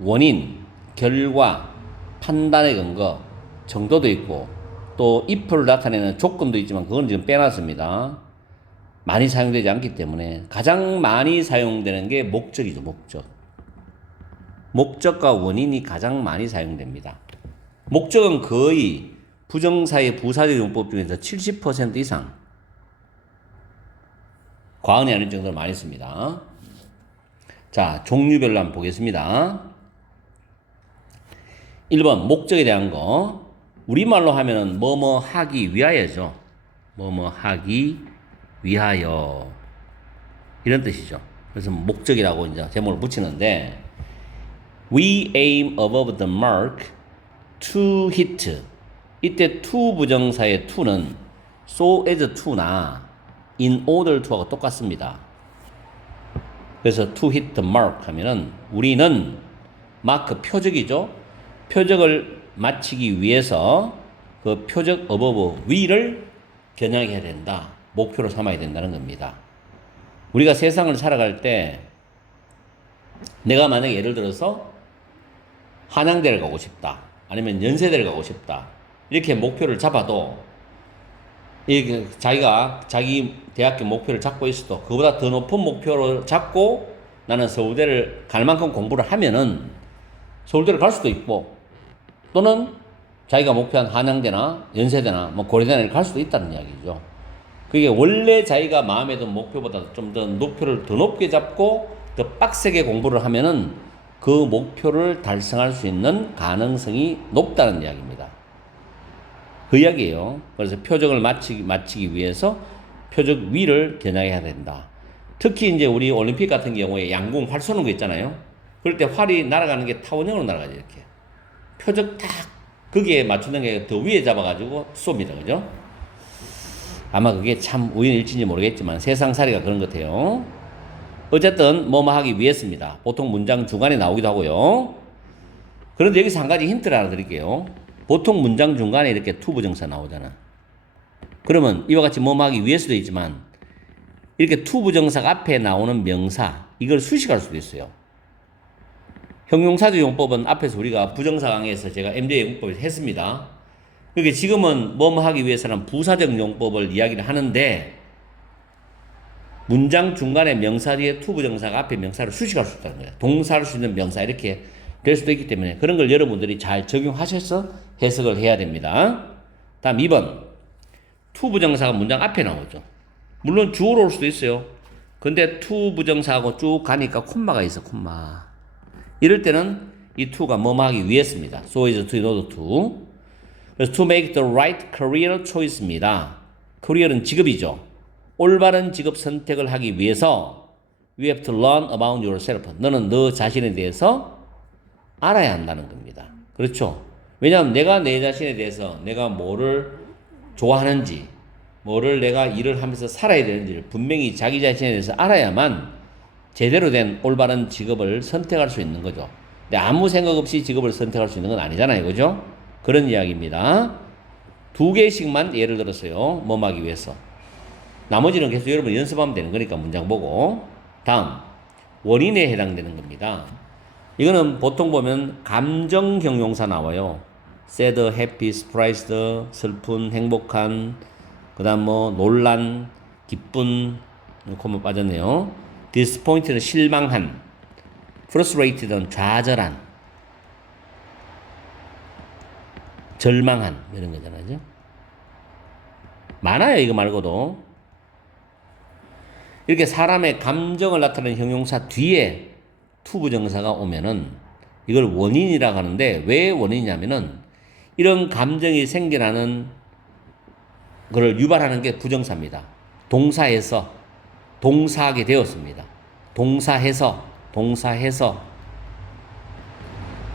원인, 결과, 판단의 근거 정도도 있고 또 if를 나타내는 조건도 있지만 그건 지금 빼놨습니다. 많이 사용되지 않기 때문에 가장 많이 사용되는 게 목적이죠. 목적과 원인이 가장 많이 사용됩니다. 목적은 거의 부정사의 부사적 용법 중에서 70% 이상 과언이 아닐 정도로 많이 씁니다. 자, 종류별로 한번 보겠습니다. 1번 목적에 대한 거. 우리말로 하면은 뭐뭐 하기 위하여죠. 뭐뭐 하기 위하여 이런 뜻이죠. 그래서 목적이라고 이제 제목을 붙이는데 We aim above the mark to hit. 이때 to 부정사의 to는 so as to나 in order to하고 똑같습니다. 그래서 to hit the mark 하면은 우리는 마크 표적이죠. 표적을 마치기 위해서 그 표적 above 위를 겨냥해야 된다. 목표로 삼아야 된다는 겁니다. 우리가 세상을 살아갈 때 내가 만약에 예를 들어서 한양대를 가고 싶다. 아니면 연세대를 가고 싶다. 이렇게 목표를 잡아도 자기가 자기 대학교 목표를 잡고 있어도 그보다 더 높은 목표를 잡고 나는 서울대를 갈 만큼 공부를 하면은 서울대를 갈 수도 있고 또는 자기가 목표한 한양대나 연세대나 뭐 고려대를 갈 수도 있다는 이야기죠. 그게 원래 자기가 마음에 든 목표보다 좀 더 목표를 더 높게 잡고 더 빡세게 공부를 하면은 그 목표를 달성할 수 있는 가능성이 높다는 이야기입니다. 그 이야기예요. 그래서 표적을 마치기 위해서 표적 위를 겨냥해야 된다. 특히 이제 우리 올림픽 같은 경우에 양궁 활 쏘는 거 있잖아요. 그럴 때 활이 날아가는 게 타원형으로 날아가죠. 이렇게. 표적 딱 거기에 맞추는 게 더 위에 잡아가지고 쏩니다. 그죠? 아마 그게 참 우연일지인지 모르겠지만 세상살이가 그런 것 같아요. 어쨌든 뭐뭐 하기 위해서입니다. 보통 문장 중간에 나오기도 하고요. 그런데 여기서 한 가지 힌트를 하나 드릴게요. 보통 문장 중간에 이렇게 투부정사 나오잖아. 그러면 이와 같이 뭐뭐 하기 위해서도 있지만 이렇게 투부정사가 앞에 나오는 명사 이걸 수식할 수도 있어요. 형용사적 용법은 앞에서 우리가 부정사 강의에서 제가 MJ 용법에서 했습니다. 그게 지금은 뭐뭐 하기 위해서는 부사적 용법을 이야기를 하는데 문장 중간에 명사 뒤에 투부정사가 앞에 명사를 수식할 수 있다는 거예요. 동사할 수 있는 명사 이렇게 될 수도 있기 때문에 그런 걸 여러분들이 잘 적용하셔서 해석을 해야 됩니다. 다음 2번 투부정사가 문장 앞에 나오죠. 물론 주어로 올 수도 있어요. 근데 투부정사하고 쭉 가니까 콤마가 있어. 콤마. 이럴 때는 이 to가 뭐뭐 하기 위해서입니다. So is to in order to. 그래서 to make the right career choice입니다. career는 직업이죠. 올바른 직업 선택을 하기 위해서 you have to learn about yourself. 너는 너 자신에 대해서 알아야 한다는 겁니다. 그렇죠? 왜냐하면 내가 내 자신에 대해서 내가 뭐를 좋아하는지 뭐를 내가 일을 하면서 살아야 되는지를 분명히 자기 자신에 대해서 알아야만 제대로 된 올바른 직업을 선택할 수 있는 거죠. 근데 아무 생각 없이 직업을 선택할 수 있는 건 아니잖아요. 그죠? 그런 이야기입니다. 두 개씩만 예를 들었어요. 뭐하기 위해서. 나머지는 계속 여러분 연습하면 되는 거니까 문장 보고. 다음, 원인에 해당되는 겁니다. 이거는 보통 보면 감정 형용사 나와요. sad, happy, surprised, 슬픈, 행복한, 그 다음 뭐 놀란, 기쁜, 코마 빠졌네요. disappointed는 실망한, frustrated는 좌절한, 절망한 이런 거잖아요. 그죠? 많아요. 이거 말고도. 이렇게 사람의 감정을 나타내는 형용사 뒤에 투부정사가 오면은 이걸 원인이라고 하는데 왜 원인이냐면은 이런 감정이 생겨나는 그걸 유발하는 게 부정사입니다. 동사에서 동사하게 되었습니다. 동사해서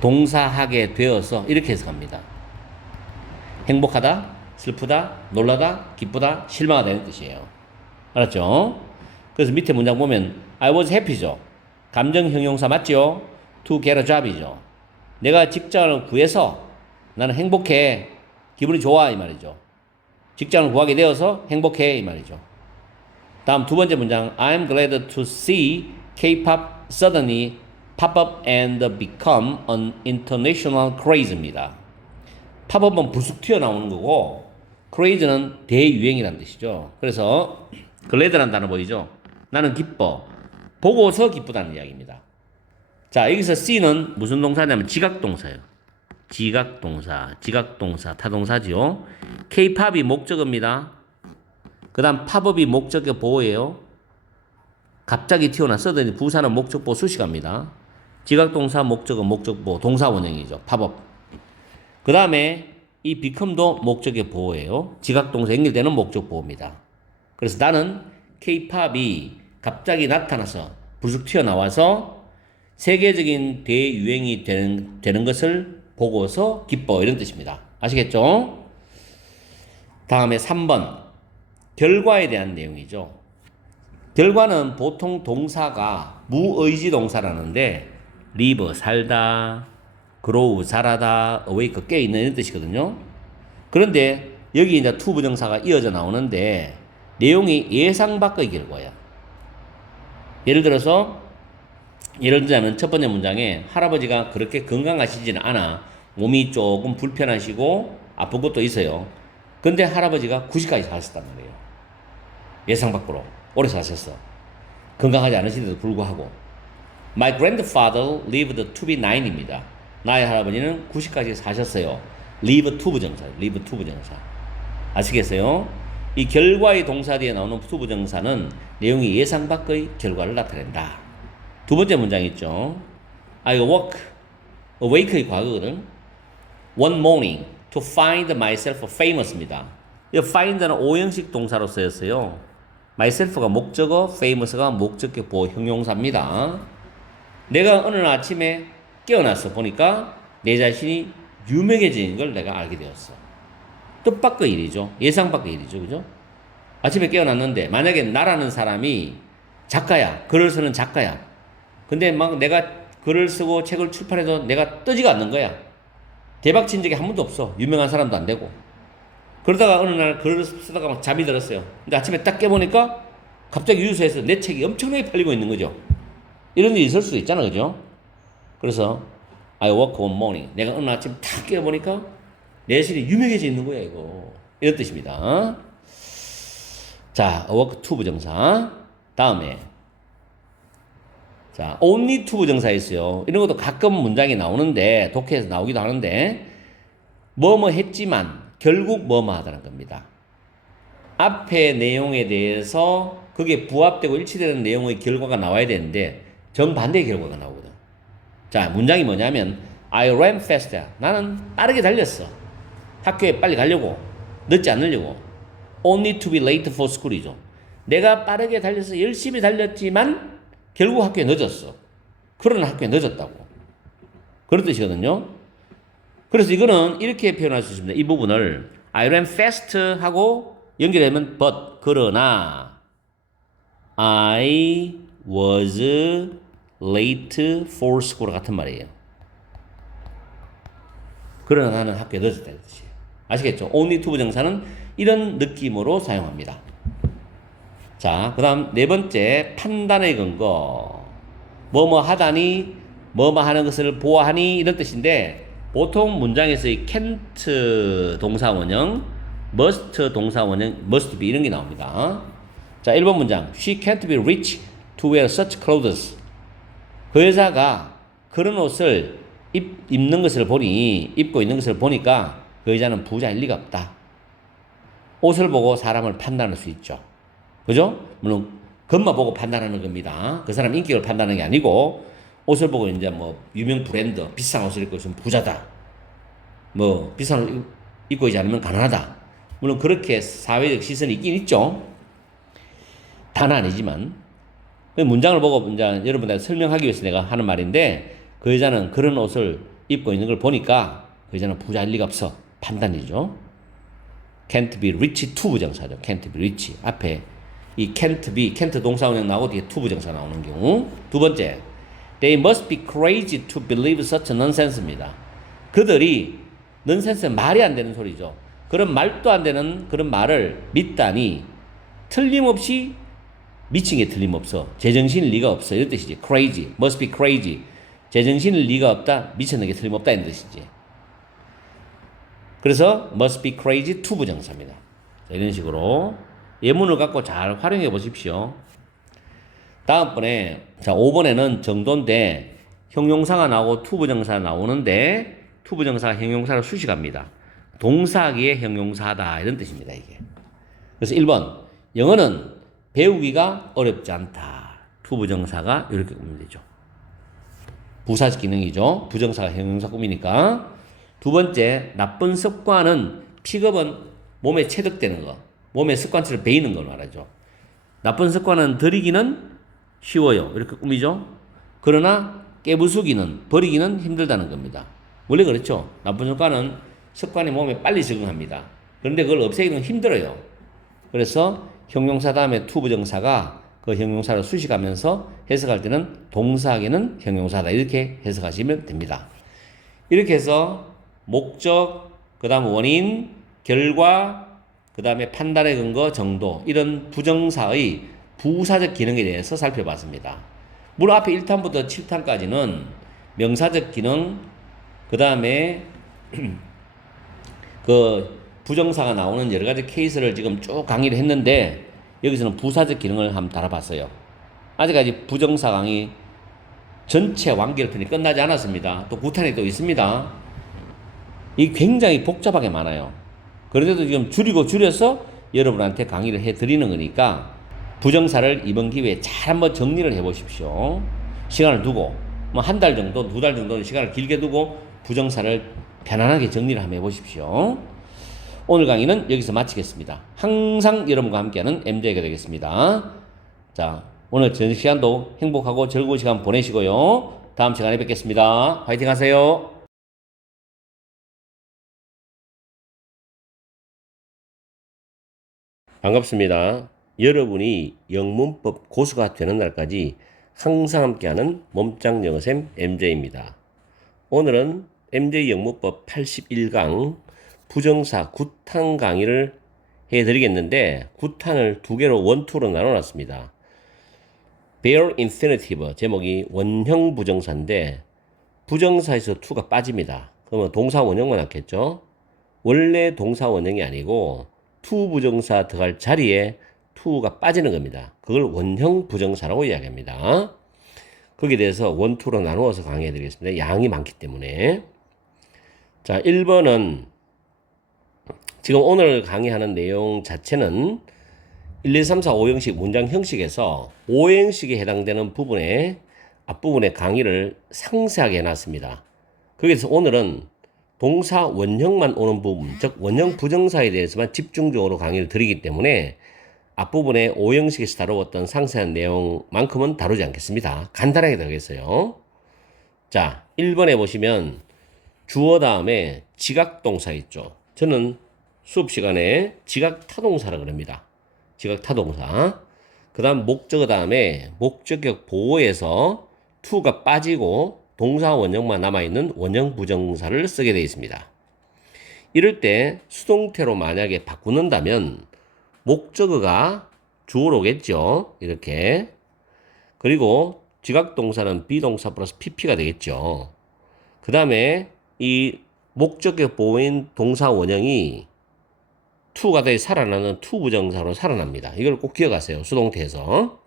동사하게 되어서 이렇게 해석합니다. 행복하다, 슬프다, 놀라다, 기쁘다, 실망하다 이런 뜻이에요. 알았죠? 그래서 밑에 문장 보면 I was happy죠. 감정 형용사 맞죠? To get a job이죠. 내가 직장을 구해서 나는 행복해. 기분이 좋아 이 말이죠. 직장을 구하게 되어서 행복해 이 말이죠. 다음 두 번째 문장 I'm glad to see K-pop suddenly pop up and become an international craze입니다. 팝업은 불쑥 튀어나오는 거고 craze는 대유행이라는 뜻이죠. 그래서 glad라는 단어 보이죠? 나는 기뻐. 보고서 기쁘다는 이야기입니다. 자, 여기서 C는 무슨 동사냐면 지각동사예요. 지각동사, 타동사지요. K-팝이 목적어입니다. 그 다음 팝업이 목적어 보호예요. 갑자기 튀어나온 서든이 부사는 목적보 수식합니다. 지각동사, 목적어, 목적보, 동사 원형이죠. 팝업. 그 다음에 이 become도 목적어 보호예요. 지각동사 연결되는 목적 보호입니다. 그래서 나는 K-팝이 갑자기 나타나서 불쑥 튀어나와서 세계적인 대유행이 되는 것을 보고서 기뻐 이런 뜻입니다. 아시겠죠? 다음에 3번 결과에 대한 내용이죠. 결과는 보통 동사가 무의지 동사라는데 live 살다, grow 자라다, awake 깨어있는 이런 뜻이거든요. 그런데 여기 이제 to 부정사가 이어져 나오는데 내용이 예상 밖의 결과야. 예를 들자면 첫 번째 문장에 할아버지가 그렇게 건강하시지는 않아. 몸이 조금 불편하시고 아픈 것도 있어요. 근데 할아버지가 90까지 사셨단 말이에요. 예상 밖으로 오래 사셨어. 건강하지 않으신데도 불구하고. My grandfather lived to be 9입니다. 나의 할아버지는 90까지 사셨어요. live to 부정사. 아시겠어요? 이 결과의 동사 뒤에 나오는 to 부정사는 내용이 예상 밖의 결과를 나타낸다. 두 번째 문장 있죠. I awake의 과거거든. One morning to find myself famous입니다. 이 find는 오형식 동사로 쓰였어요. myself가 목적어, famous가 목적격 보호 형용사입니다. 내가 어느 아침에 깨어나서 보니까 내 자신이 유명해진 걸 내가 알게 되었어. 뜻밖의 일이죠. 예상 밖의 일이죠. 그죠? 아침에 깨어났는데 만약에 나라는 사람이 작가야. 글을 쓰는 작가야. 근데 막 내가 글을 쓰고 책을 출판해도 내가 뜨지가 않는 거야. 대박 친 적이 한 번도 없어. 유명한 사람도 안 되고. 그러다가 어느 날 글을 쓰다가 막 잠이 들었어요. 근데 아침에 딱 깨보니까 갑자기 유수해서 내 책이 엄청나게 팔리고 있는 거죠. 이런 일이 있을 수도 있잖아. 그죠? 그래서 I woke one morning. 내가 어느 아침 딱 깨보니까 내 자신이 유명해져 있는 거야. 이거. 이런 뜻입니다. 자, awoke to 부정사. 다음에 자, only to 부정사 있어요. 이런 것도 가끔 문장이 나오는데 독해에서 나오기도 하는데 뭐뭐 했지만 결국 뭐뭐 하다는 겁니다. 앞의 내용에 대해서 그게 부합되고 일치되는 내용의 결과가 나와야 되는데 정반대의 결과가 나오거든. 자, 문장이 뭐냐면 I ran faster. 나는 빠르게 달렸어. 학교에 빨리 가려고. 늦지 않으려고. Only to be late for school이죠. 내가 빠르게 달려서 열심히 달렸지만 결국 학교에 늦었어. 그러나 학교에 늦었다고. 그런 뜻이거든요. 그래서 이거는 이렇게 표현할 수 있습니다. 이 부분을 I ran fast 하고 연결되면 but 그러나 I was late for school 같은 말이에요. 그러나 나는 학교에 늦었다는 뜻이에요. 아시겠죠? only to 부정사는 이런 느낌으로 사용합니다. 자, 그 다음 네 번째 판단의 근거. 뭐뭐 하다니 뭐뭐 하는 것을 보아하니 이런 뜻인데 보통 문장에서의 can't 동사 원형, must 동사 원형, must be 이런 게 나옵니다. 자, 1번 문장. She can't be rich to wear such clothes. 그 여자가 그런 옷을 입고 있는 것을 보니까 그 여자는 부자일 리가 없다. 옷을 보고 사람을 판단할 수 있죠. 그죠? 물론 겉만 보고 판단하는 겁니다. 그 사람 인격을 판단하는 게 아니고 옷을 보고 이제 뭐 유명 브랜드 비싼 옷을 입고 있으면 부자다. 뭐 비싼 옷 입고 있지 않으면 가난하다. 물론 그렇게 사회적 시선이 있긴 있죠. 다는 아니지만 문장을 보고 이제 여러분들한테 설명하기 위해서 내가 하는 말인데 그 여자는 그런 옷을 입고 있는 걸 보니까 그 여자는 부자일 리가 없어. 판단이죠. can't be rich to 부정사죠. can't be rich. 앞에 이 can't 동사 원형 나오고 뒤에 to 부정사 나오는 경우. 두 번째, they must be crazy to believe such nonsense입니다. 그들이 nonsense 말이 안 되는 소리죠. 그런 말도 안 되는 그런 말을 믿다니 틀림없이 미친 게 틀림없어. 제정신일 리가 없어. 이런 뜻이지. crazy, must be crazy. 제정신일 리가 없다. 미쳤는 게 틀림없다. 이런 뜻이지. 그래서 must be crazy to 부정사입니다. 자, 이런 식으로 예문을 갖고 잘 활용해 보십시오. 다음번에 자 5번에는 정도인데 형용사가 나오고 to 부정사 나오는데 to 부정사가 형용사를 수식합니다. 동사기의 형용사다 이런 뜻입니다. 이게. 그래서 1번 영어는 배우기가 어렵지 않다. to 부정사가 이렇게 꾸미면 되죠. 부사적 기능이죠. 부정사가 형용사 꾸미니까. 두 번째, 나쁜 습관은 픽업은 몸에 체득되는 거. 몸에 습관처럼 배이는 걸 말하죠. 나쁜 습관은 들이기는 쉬워요. 이렇게 꾸미죠. 그러나 깨부수기는, 버리기는 힘들다는 겁니다. 원래 그렇죠. 나쁜 습관은 습관이 몸에 빨리 적응합니다. 그런데 그걸 없애기는 힘들어요. 그래서 형용사 다음에 to 부정사가 그 형용사를 수식하면서 해석할 때는 동사에게는 형용사다. 이렇게 해석하시면 됩니다. 이렇게 해서 목적, 그 다음 원인, 결과, 그 다음에 판단의 근거, 정도 이런 부정사의 부사적 기능에 대해서 살펴봤습니다. 물론 앞에 1탄부터 7탄까지는 명사적 기능, 그 다음에 그 부정사가 나오는 여러 가지 케이스를 지금 쭉 강의를 했는데 여기서는 부사적 기능을 한번 다뤄봤어요. 아직까지 부정사 강의 전체 완결편이 끝나지 않았습니다. 또 9탄이 또 있습니다. 이 굉장히 복잡하게 많아요. 그런데도 지금 줄여서 여러분한테 강의를 해드리는 거니까 부정사를 이번 기회에 잘 한번 정리를 해보십시오. 시간을 두고 뭐 한 달 정도, 2달 정도 시간을 길게 두고 부정사를 편안하게 정리를 한번 해보십시오. 오늘 강의는 여기서 마치겠습니다. 항상 여러분과 함께하는 MJ가 되겠습니다. 자, 오늘 저녁 시간도 행복하고 즐거운 시간 보내시고요. 다음 시간에 뵙겠습니다. 화이팅 하세요. 반갑습니다. 여러분이 영문법 고수가 되는 날까지 항상 함께하는 몸짱 영어쌤 MJ입니다. 오늘은 MJ 영문법 81강 부정사 9탄 강의를 해드리겠는데 9탄을 두 개로 원투로 나눠놨습니다. bare infinitive 제목이 원형 부정사인데 부정사에서 to가 빠집니다. 그러면 동사 원형만 낳겠죠. 원래 동사 원형이 아니고 to 부정사 들어갈 자리에 to가 빠지는 겁니다. 그걸 원형 부정사라고 이야기합니다. 거기에 대해서 원투로 나누어서 강의해 드리겠습니다. 양이 많기 때문에. 자, 1번은 지금 오늘 강의하는 내용 자체는 1, 2, 3, 4, 5형식 문장 형식에서 5형식에 해당되는 부분에 앞부분에 강의를 상세하게 해놨습니다. 거기에서 오늘은 동사 원형만 오는 부분, 즉 원형 부정사에 대해서만 집중적으로 강의를 드리기 때문에 앞부분에 5형식에서 다루었던 상세한 내용만큼은 다루지 않겠습니다. 간단하게 다루겠어요. 자, 1번에 보시면 주어 다음에 지각동사 있죠. 저는 수업 시간에 지각타동사라 그럽니다. 지각타동사. 그 다음 목적어 다음에 목적격 보호에서 to가 빠지고 동사 원형만 남아있는 원형 부정사를 쓰게 되어 있습니다. 이럴 때 수동태로 만약에 바꾸는다면 목적어가 주어로 오겠죠. 이렇게. 그리고 지각동사는 비동사 플러스 pp가 되겠죠. 그 다음에 이 목적격 보호인 동사 원형이 to가 돼 살아나는 to 부정사로 살아납니다. 이걸 꼭 기억하세요. 수동태에서.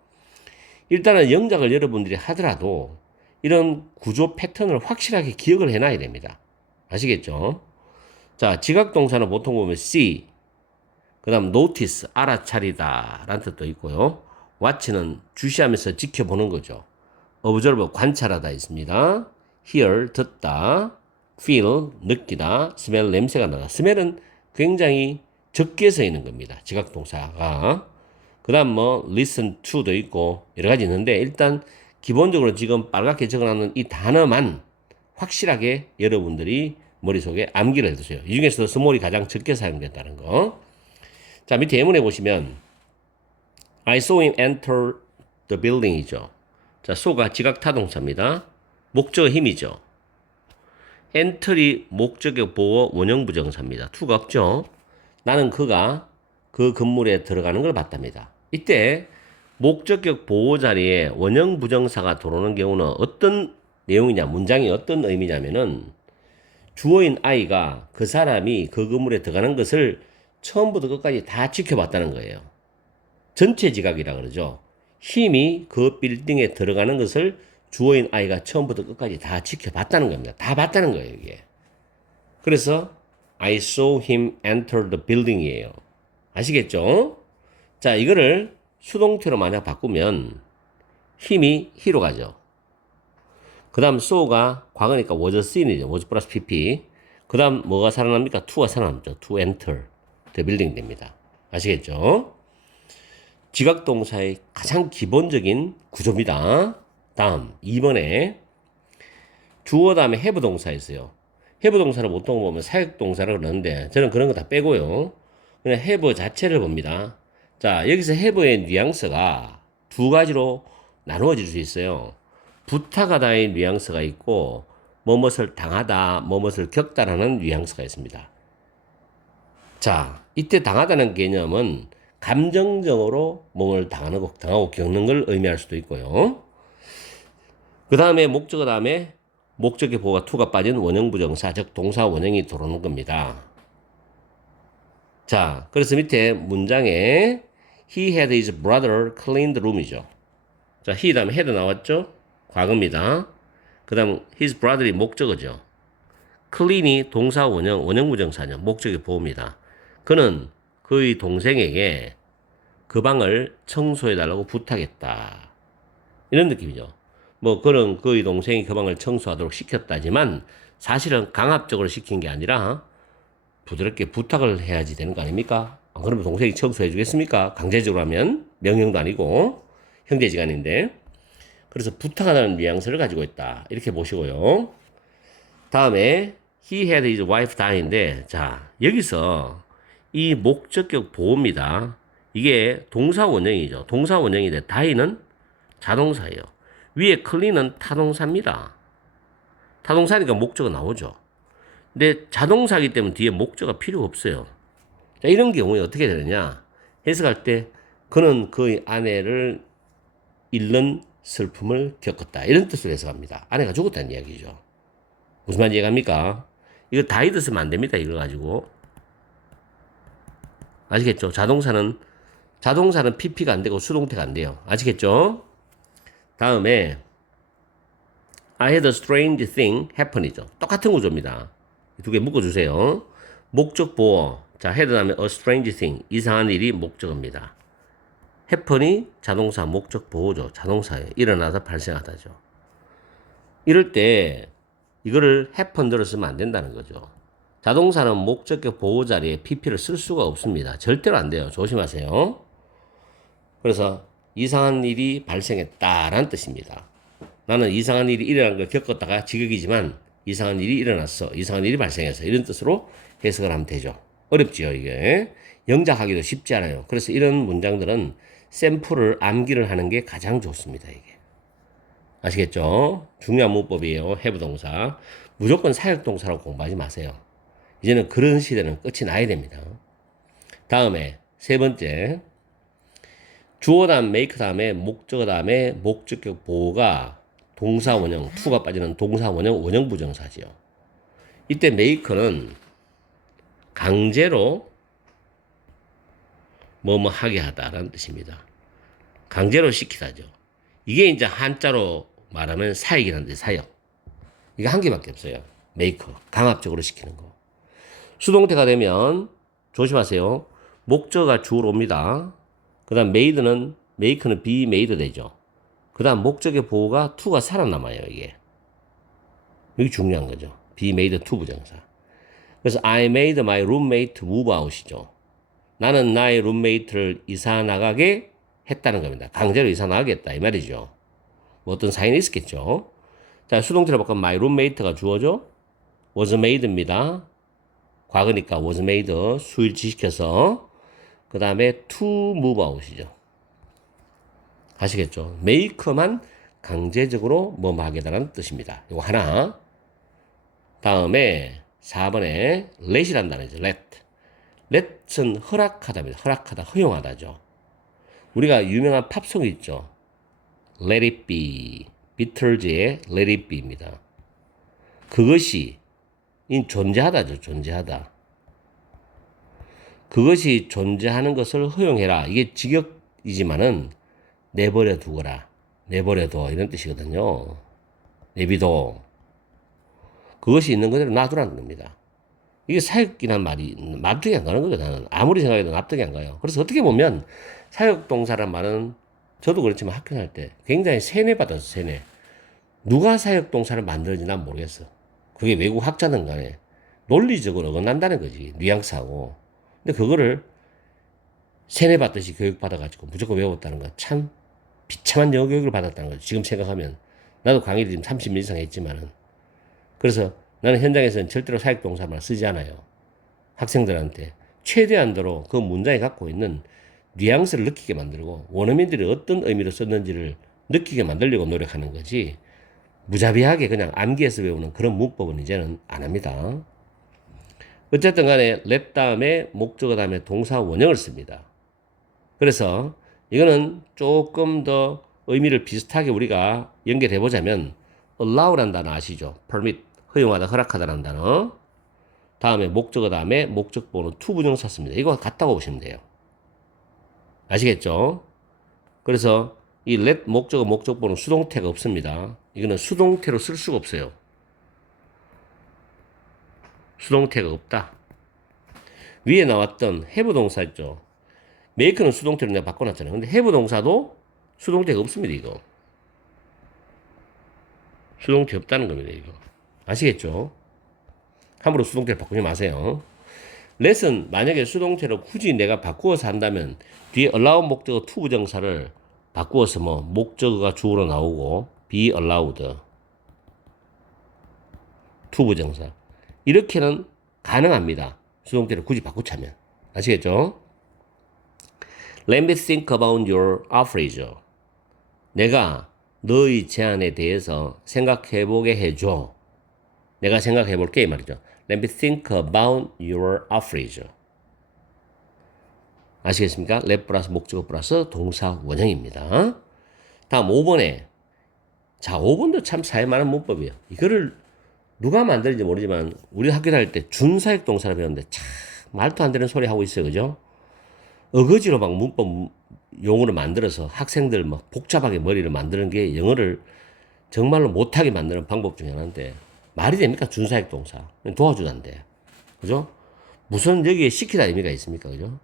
일단은 영작을 여러분들이 하더라도 이런 구조 패턴을 확실하게 기억을 해놔야 됩니다. 아시겠죠? 자, 지각동사는 보통 보면 see, 그 다음 notice, 알아차리다 라는 뜻도 있고요. watch는 주시하면서 지켜보는 거죠. observe, 관찰하다 있습니다. hear, 듣다. feel, 느끼다. smell, 냄새가 나다. smell은 굉장히 적게 써 있는 겁니다. 지각동사가. 그 다음 뭐 listen to도 있고 여러 가지 있는데 일단 기본적으로 지금 빨갛게 적어놓는 이 단어만 확실하게 여러분들이 머릿속에 암기를 해두세요. 이 중에서도 스몰이 가장 적게 사용된다는 거. 자, 밑에 예문에 보시면 I saw him enter the building이죠. 자, so가 지각타동사입니다. 목적어 힘이죠. enter이 목적격 보호 원형 부정사입니다. to가 없죠. 나는 그가 그 건물에 들어가는 걸 봤답니다. 이때 목적격 보호 자리에 원형 부정사가 들어오는 경우는 어떤 내용이냐, 문장이 어떤 의미냐면은 주어인 I가 그 사람이 그 건물에 들어가는 것을 처음부터 끝까지 다 지켜봤다는 거예요. 전체 지각이라 그러죠. 힘이 그 빌딩에 들어가는 것을 주어인 I가 처음부터 끝까지 다 지켜봤다는 겁니다. 다 봤다는 거예요, 이게. 그래서 I saw him enter the building이에요. 아시겠죠? 자, 이거를 수동태로 만약 바꾸면 힘이 he로 가죠. 그 다음 saw가 과거니까 was seen이죠. was 플러스 pp. 그 다음 뭐가 살아납니까? to가 살아남죠. to enter the building 됩니다. 아시겠죠? 지각동사의 가장 기본적인 구조입니다. 다음 2번에 주어 다음에 have 동사 있어요. have 동사를 보통 보면 사역동사라고 그러는데 저는 그런 거 다 빼고요. 그냥 have 자체를 봅니다. 자, 여기서 have의 뉘앙스가 두 가지로 나누어질 수 있어요. 부탁하다의 뉘앙스가 있고 뭐뭇을 당하다, 뭐뭇을 겪다라는 뉘앙스가 있습니다. 자, 이때 당하다는 개념은 감정적으로 뭐를 당하고 겪는 걸 의미할 수도 있고요. 그 다음에 목적어 다음에 목적의 보호가 to가 빠진 원형부정사, 즉 동사 원형이 들어오는 겁니다. 자, 그래서 밑에 문장에 He had his brother clean the room이죠. 자, he 다음에 had 나왔죠? 과거입니다. 그 다음 his brother이 목적어죠. clean이 동사 원형, 원형부정사죠. 목적의 보호입니다. 그는 그의 동생에게 그 방을 청소해달라고 부탁했다. 이런 느낌이죠. 뭐 그는 그의 동생이 그 방을 청소하도록 시켰다지만 사실은 강압적으로 시킨 게 아니라 부드럽게 부탁을 해야지 되는 거 아닙니까? 그러면 동생이 청소해 주겠습니까? 강제적으로 하면 명령도 아니고 형제지간인데. 그래서 부탁하다는 뉘앙스를 가지고 있다. 이렇게 보시고요. 다음에 he had his wife die인데 자, 여기서 이 목적격 보호입니다. 이게 동사 원형이죠. 동사 원형인데 die는 자동사예요. 위에 clean은 타동사입니다. 타동사니까 목적어 나오죠. 근데 자동사이기 때문에 뒤에 목적어가 필요 없어요. 자, 이런 경우에 어떻게 되느냐? 해석할 때 그는 그의 아내를 잃는 슬픔을 겪었다. 이런 뜻으로 해석합니다. 아내가 죽었다는 이야기죠. 무슨 말인지 이해갑니까? 이거 다이드 쓰면 안 됩니다. 이거 가지고. 아시겠죠? 자동사는 PP가 안 되고 수동태가 안 돼요. 아시겠죠? 다음에 I had a strange thing happen이죠. 똑같은 구조입니다. 두 개 묶어주세요. 목적 보호. 자, had 다음에 a strange thing. 이상한 일이 목적어입니다. happen이 자동사 목적 보호죠. 자동사예요. 일어나서 발생하다죠. 이럴 때 이거를 happen으로 쓰면 안 된다는 거죠. 자동사는 목적격 보호 자리에 pp를 쓸 수가 없습니다. 절대로 안 돼요. 조심하세요. 그래서 이상한 일이 발생했다라는 뜻입니다. 나는 이상한 일이 일어난 걸 겪었다가 지극이지만 이상한 일이 일어났어. 이상한 일이 발생했어. 이런 뜻으로 해석을 하면 되죠. 어렵지요, 이게. 영작하기도 쉽지 않아요. 그래서 이런 문장들은 샘플을 암기를 하는 게 가장 좋습니다, 이게. 아시겠죠? 중요한 문법이에요. have 동사. 무조건 사역동사라고 공부하지 마세요. 이제는 그런 시대는 끝이 나야 됩니다. 다음에 세 번째. 주어 다음 make 다음에 목적어 다음에 목적격 보호가 동사 원형, to가 빠지는 동사 원형, 원형 부정사지요. 이때 make는 강제로 뭐뭐 하게 하다라는 뜻입니다. 강제로 시키다죠. 이게 이제 한자로 말하면 사역이라는 뜻, 사역. 이게 한 개밖에 없어요. make, 강압적으로 시키는 거. 수동태가 되면 조심하세요. 목적어가 주어로 옵니다. 그 다음 make는 be made 되죠. 그 다음 목적의 보호가 to가 살아남아요, 이게. 이게 중요한 거죠. be made to 부정사. 그래서 I made my roommate move out이죠. 나는 나의 룸메이트를 이사 나가게 했다는 겁니다. 강제로 이사 나가게 했다, 이 말이죠. 뭐 어떤 사인이 있었겠죠. 자, 수동태로 바꾸면 my roommate가 주어죠. was made입니다. 과거니까 was made, 수일치시켜서 그 다음에 to move out이죠. 아시겠죠? make만 강제적으로 뭐뭐 하게다라는 뜻입니다. 이거 하나. 다음에 4번에 let이라는 단어죠. let은 허락하다입니다. 허락하다, 허용하다죠. 우리가 유명한 팝송이 있죠. Let it be. 비틀즈의 Let it be입니다. 그것이 존재하다죠. 존재하다. 그것이 존재하는 것을 허용해라. 이게 직역이지만은 내버려 두거라. 내버려둬. 이런 뜻이거든요. 내비둬. 그것이 있는 그대로 놔두라는 겁니다. 이게 사역이란 말이 납득이 안 가는 거거든. 나는 아무리 생각해도 납득이 안 가요. 그래서 어떻게 보면 사역동사란 말은 저도 그렇지만 학교 다닐 때 굉장히 세뇌받았어, 세뇌. 누가 사역동사를 만들었는지 난 모르겠어. 그게 외국 학자든 간에 논리적으로 어긋난다는 거지. 뉘앙스하고. 근데 그거를 세뇌받듯이 교육받아가지고 무조건 외웠다는 건 참 비참한 영어 교육을 받았다는 거죠. 지금 생각하면. 나도 강의를 지금 30년 이상 했지만은. 그래서 나는 현장에서는 절대로 사역동사만 쓰지 않아요. 학생들한테 최대한도로 그 문장이 갖고 있는 뉘앙스를 느끼게 만들고 원어민들이 어떤 의미로 썼는지를 느끼게 만들려고 노력하는 거지 무자비하게 그냥 암기해서 외우는 그런 문법은 이제는 안 합니다. 어쨌든 간에 let 다음에 목적어 다음에 동사 원형을 씁니다. 그래서 이거는 조금 더 의미를 비슷하게 우리가 연결해 보자면 allow라는 단어 아시죠? permit, 허용하다, 허락하다라는 단어. 다음에 목적어 다음에 목적보호는 to 부정사 씁니다. 이거 같다고 보시면 돼요. 아시겠죠? 그래서 이 let 목적어 목적보호는 수동태가 없습니다. 이거는 수동태로 쓸 수가 없어요. 수동태가 없다. 위에 나왔던 have 동사 있죠? make는 수동태로 내가 바꿔놨잖아요. 근데 have 동사도 수동태가 없습니다, 이거. 수동태 없다는 겁니다, 이거. 아시겠죠? 함부로 수동태를 바꾸지 마세요. let은 만약에 수동태로 굳이 내가 바꾸어서 한다면 뒤에 allow 목적어 to 부정사를 바꾸어서 뭐 목적어가 주어로 나오고 be allowed to 부정사 이렇게는 가능합니다. 수동태를 굳이 바꾸자면. 아시겠죠? Let me think about your offer. 내가 너의 제안에 대해서 생각해보게 해줘. 내가 생각해볼게 이 말이죠. Let me think about your offer. 아시겠습니까? let 플러스 목적어 플러스 동사 원형입니다. 다음 5번에 자 5번도 참 사회 많은 문법이에요. 이거를 누가 만들는지 모르지만 우리 학교 다닐 때 준사역 동사를 배웠는데 참 말도 안 되는 소리 하고 있어요. 그죠? 어거지로 막 문법 용어를 만들어서 학생들 막 복잡하게 머리를 만드는 게 영어를 정말로 못하게 만드는 방법 중에 하나인데 말이 됩니까? 준사역 동사. 도와주던데. 그죠? 무슨 여기에 시키다 의미가 있습니까? 그죠?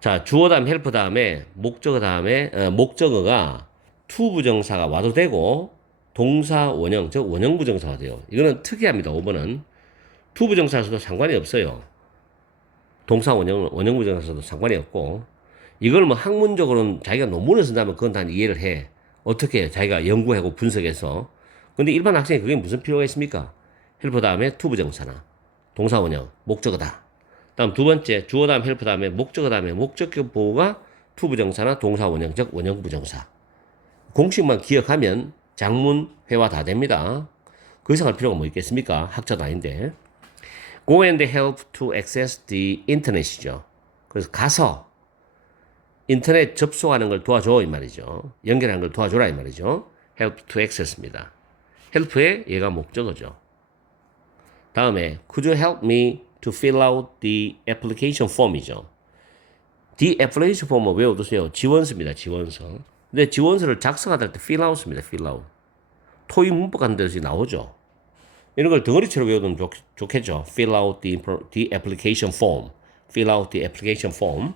자, 주어 다음 헬프 다음에 목적어 다음에 목적어가 to 부정사가 와도 되고 동사 원형, 즉 원형 부정사가 돼요. 이거는 특이합니다. 5번은 to 부정사에서도 상관이 없어요. 동사 원형 부정사에서도 상관이 없고 이걸 뭐 학문적으로는 자기가 논문을 쓴다면 그건 다 이해를 해. 어떻게 자기가 연구하고 분석해서. 근데 일반 학생이 그게 무슨 필요가 있습니까? 헬프 다음에 to 부정사나 동사 원형, 목적어다. 다음 두 번째, 주어 다음 헬프 다음에 목적어 다음에 목적격 보호가 투부정사나 동사 원형적 원형 부정사. 공식만 기억하면 장문 회화 다 됩니다. 그 이상 할 필요가 뭐 있겠습니까? 학자도 아닌데. Go and help to access the internet이죠. 그래서 가서 인터넷 접속하는 걸 도와줘 이 말이죠. 연결하는 걸 도와줘라 이 말이죠. help to access입니다. help의 얘가 목적어죠. 다음에 could you help me to fill out the application form이죠. the application form을 외워두세요. 지원서입니다. 지원서. 근데 지원서를 작성할 때 fill out입니다. fill out. 토익 문법 같은 데서 나오죠. 이런 걸 덩어리처럼 외우면 좋겠죠. fill out the application form. fill out the application form.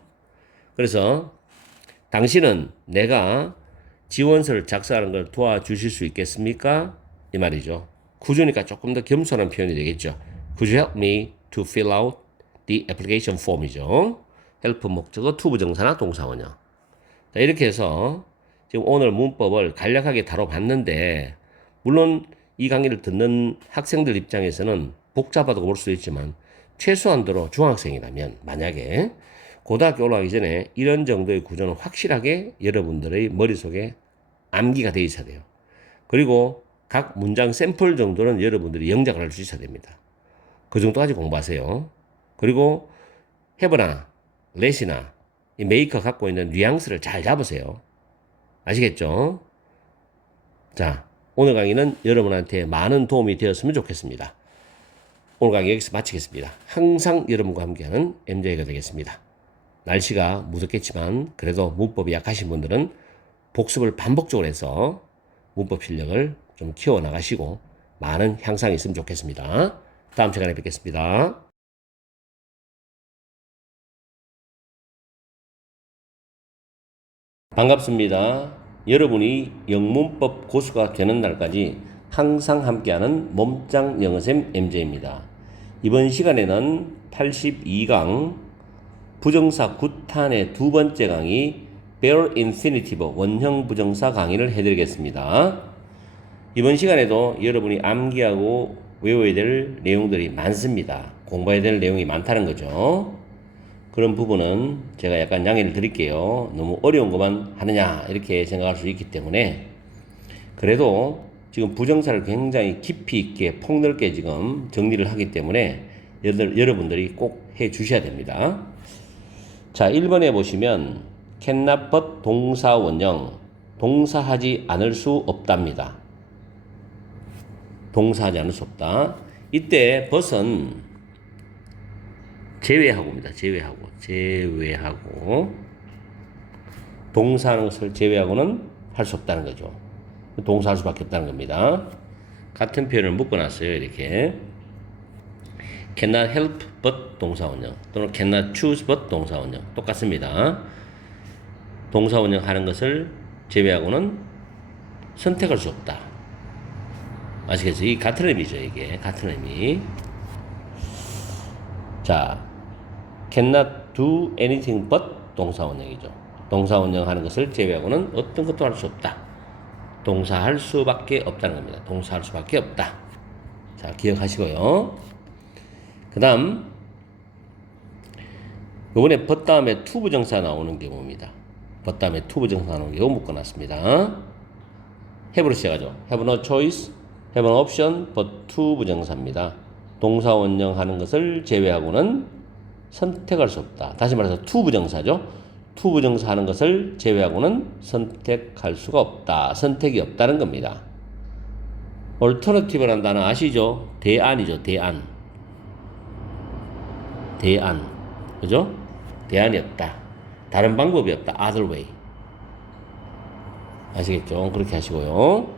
그래서 당신은 내가 지원서를 작성하는 걸 도와주실 수 있겠습니까? 이 말이죠. 구조니까 조금 더 겸손한 표현이 되겠죠. Could you help me to fill out the application form이죠. help 목적어 투부정사나 동사원형. 자, 이렇게 해서 지금 오늘 문법을 간략하게 다뤄봤는데 물론 이 강의를 듣는 학생들 입장에서는 복잡하다고 볼 수도 있지만 최소한도로 중학생이라면 만약에 고등학교 올라가기 전에 이런 정도의 구조는 확실하게 여러분들의 머릿속에 암기가 되어 있어야 돼요. 그리고 각 문장 샘플 정도는 여러분들이 영작을 할 수 있어야 됩니다. 그 정도까지 공부하세요. 그리고 have나 let이나 이 make가 갖고 있는 뉘앙스를 잘 잡으세요. 아시겠죠? 자, 오늘 강의는 여러분한테 많은 도움이 되었으면 좋겠습니다. 오늘 강의 여기서 마치겠습니다. 항상 여러분과 함께하는 MJ가 되겠습니다. 날씨가 무섭겠지만 그래도 문법이 약하신 분들은 복습을 반복적으로 해서 문법 실력을 좀 키워나가시고 많은 향상이 있으면 좋겠습니다. 다음 시간에 뵙겠습니다. 반갑습니다. 여러분이 영문법 고수가 되는 날까지 항상 함께하는 몸짱 영어쌤 MJ입니다. 이번 시간에는 82강 부정사 9탄의 두 번째 강의 bare infinitive 원형 부정사 강의를 해드리겠습니다. 이번 시간에도 여러분이 암기하고 외워야 될 내용들이 많습니다. 공부해야 될 내용이 많다는 거죠. 그런 부분은 제가 약간 양해를 드릴게요. 너무 어려운 것만 하느냐 이렇게 생각할 수 있기 때문에 그래도 지금 부정사를 굉장히 깊이 있게 폭넓게 지금 정리를 하기 때문에 여러분들이 꼭 해 주셔야 됩니다. 자, 1번에 보시면 cannot but 동사 원형 동사하지 않을 수 없답니다. 동사하지 않을 수 없다. 이때 but은 제외하고입니다. 제외하고 동사하는 것을 제외하고는 할 수 없다는 거죠. 동사할 수밖에 없다는 겁니다. 같은 표현을 묶어놨어요. 이렇게 cannot help but 동사원형 또는 cannot choose but 동사원형 똑같습니다. 동사원형 하는 것을 제외하고는 선택할 수 없다. 아시겠죠? 이 같은 의미죠. 이게 같은 의미. 자, cannot do anything but 동사원형이죠. 동사원형 하는 것을 제외하고는 어떤 것도 할 수 없다. 동사할 수밖에 없다는 겁니다. 동사할 수밖에 없다. 자, 기억하시고요. 그 다음 요번에 but 다음에 to 부정사 나오는 경우입니다. but 다음에 to 부정사 나오는 경우 묶어놨습니다. have로 시작하죠. have no choice, have an option, but to 부정사입니다. 동사 원형 하는 것을 제외하고는 선택할 수 없다. 다시 말해서 to 부정사죠. to 부정사 하는 것을 제외하고는 선택할 수가 없다. 선택이 없다는 겁니다. alternative라는 단어 아시죠? 대안이죠. 대안. 그죠? 대안이 없다. 다른 방법이 없다. other way. 아시겠죠? 그렇게 하시고요.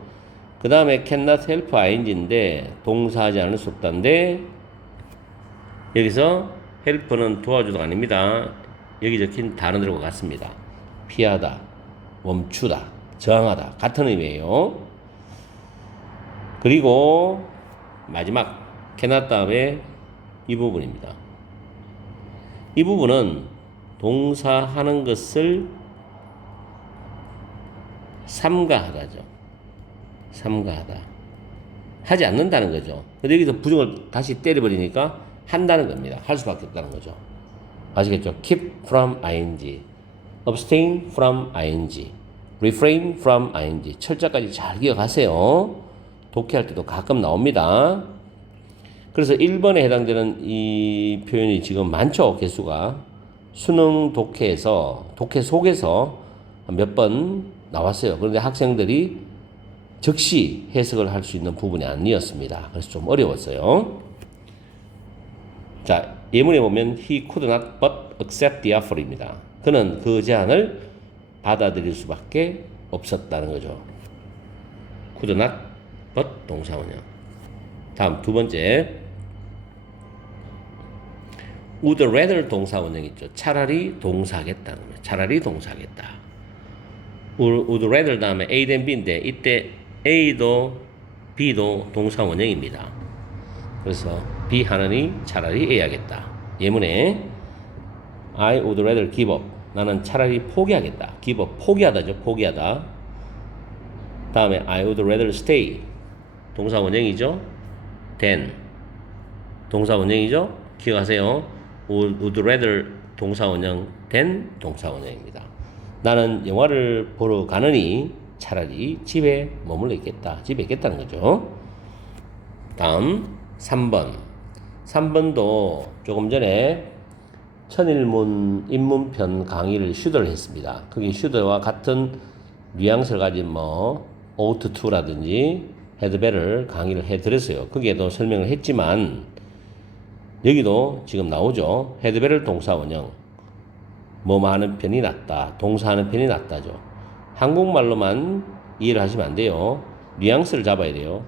그 다음에 cannot help ing인데 동사하지 않을 수 없다인데 여기서 help는 도와주다가 아닙니다. 여기 적힌 단어들과 같습니다. 피하다, 멈추다, 저항하다 같은 의미예요. 그리고 마지막 cannot 다음에 이 부분입니다. 이 부분은 동사하는 것을 삼가하다죠. 삼가하다. 하지 않는다는 거죠. 근데 여기서 부정을 다시 때려버리니까 한다는 겁니다. 할 수밖에 없다는 거죠. 아시겠죠? keep from ing, abstain from ing, refrain from ing. 철자까지 잘 기억하세요. 독해할 때도 가끔 나옵니다. 그래서 1번에 해당되는 이 표현이 지금 많죠, 개수가. 수능 독해에서, 독해 속에서 몇 번 나왔어요. 그런데 학생들이 즉시 해석을 할 수 있는 부분이 아니었습니다. 그래서 좀 어려웠어요. 자, 예문에 보면 he could not but accept the offer입니다. 그는 그 제안을 받아들일 수밖에 없었다는 거죠. could not but 동사원형. 다음 두 번째 would rather 동사원형 있죠. 차라리 동사하겠다는 거예요. 차라리 동사하겠다. would rather 다음에 A 된 B인데 이때 A도 B도 동사원형입니다. 그래서 B 하느니 차라리 A 하겠다. 예문에 I would rather give up. 나는 차라리 포기하겠다. give up 포기하다죠. 포기하다. 다음에 I would rather stay. 동사원형이죠. than 동사원형이죠. 기억하세요. would rather 동사원형 than 동사원형입니다. 나는 영화를 보러 가느니 차라리 집에 머물러 있겠다. 집에 있겠다는 거죠. 다음 3번. 3번도 조금 전에 천일문 입문편 강의를 슈더를 했습니다. 그게 슈더와 같은 뉘앙스를 가진 ought to라든지 had better 강의를 해드렸어요. 거기에도 설명을 했지만 여기도 지금 나오죠. had better 동사원형. 뭐뭐 하는 편이 낫다. 동사하는 편이 낫다죠. 한국말로만 이해를 하시면 안 돼요. 뉘앙스를 잡아야 돼요.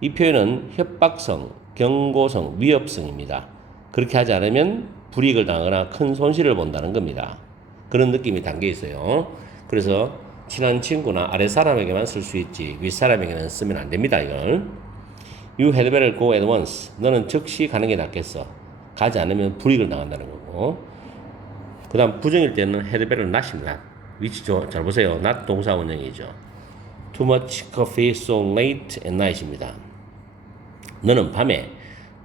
이 표현은 협박성, 경고성, 위협성입니다. 그렇게 하지 않으면 불이익을 당하거나 큰 손실을 본다는 겁니다. 그런 느낌이 담겨 있어요. 그래서 친한 친구나 아랫사람에게만 쓸 수 있지 윗사람에게는 쓰면 안 됩니다. 이걸 You had better go at once. 너는 즉시 가는 게 낫겠어. 가지 않으면 불이익을 당한다는 거고. 그 다음 부정일 때는 had better not입니다. 위치죠. 잘 보세요. not 동사원형이죠. Too much coffee so late at night입니다. 너는 밤에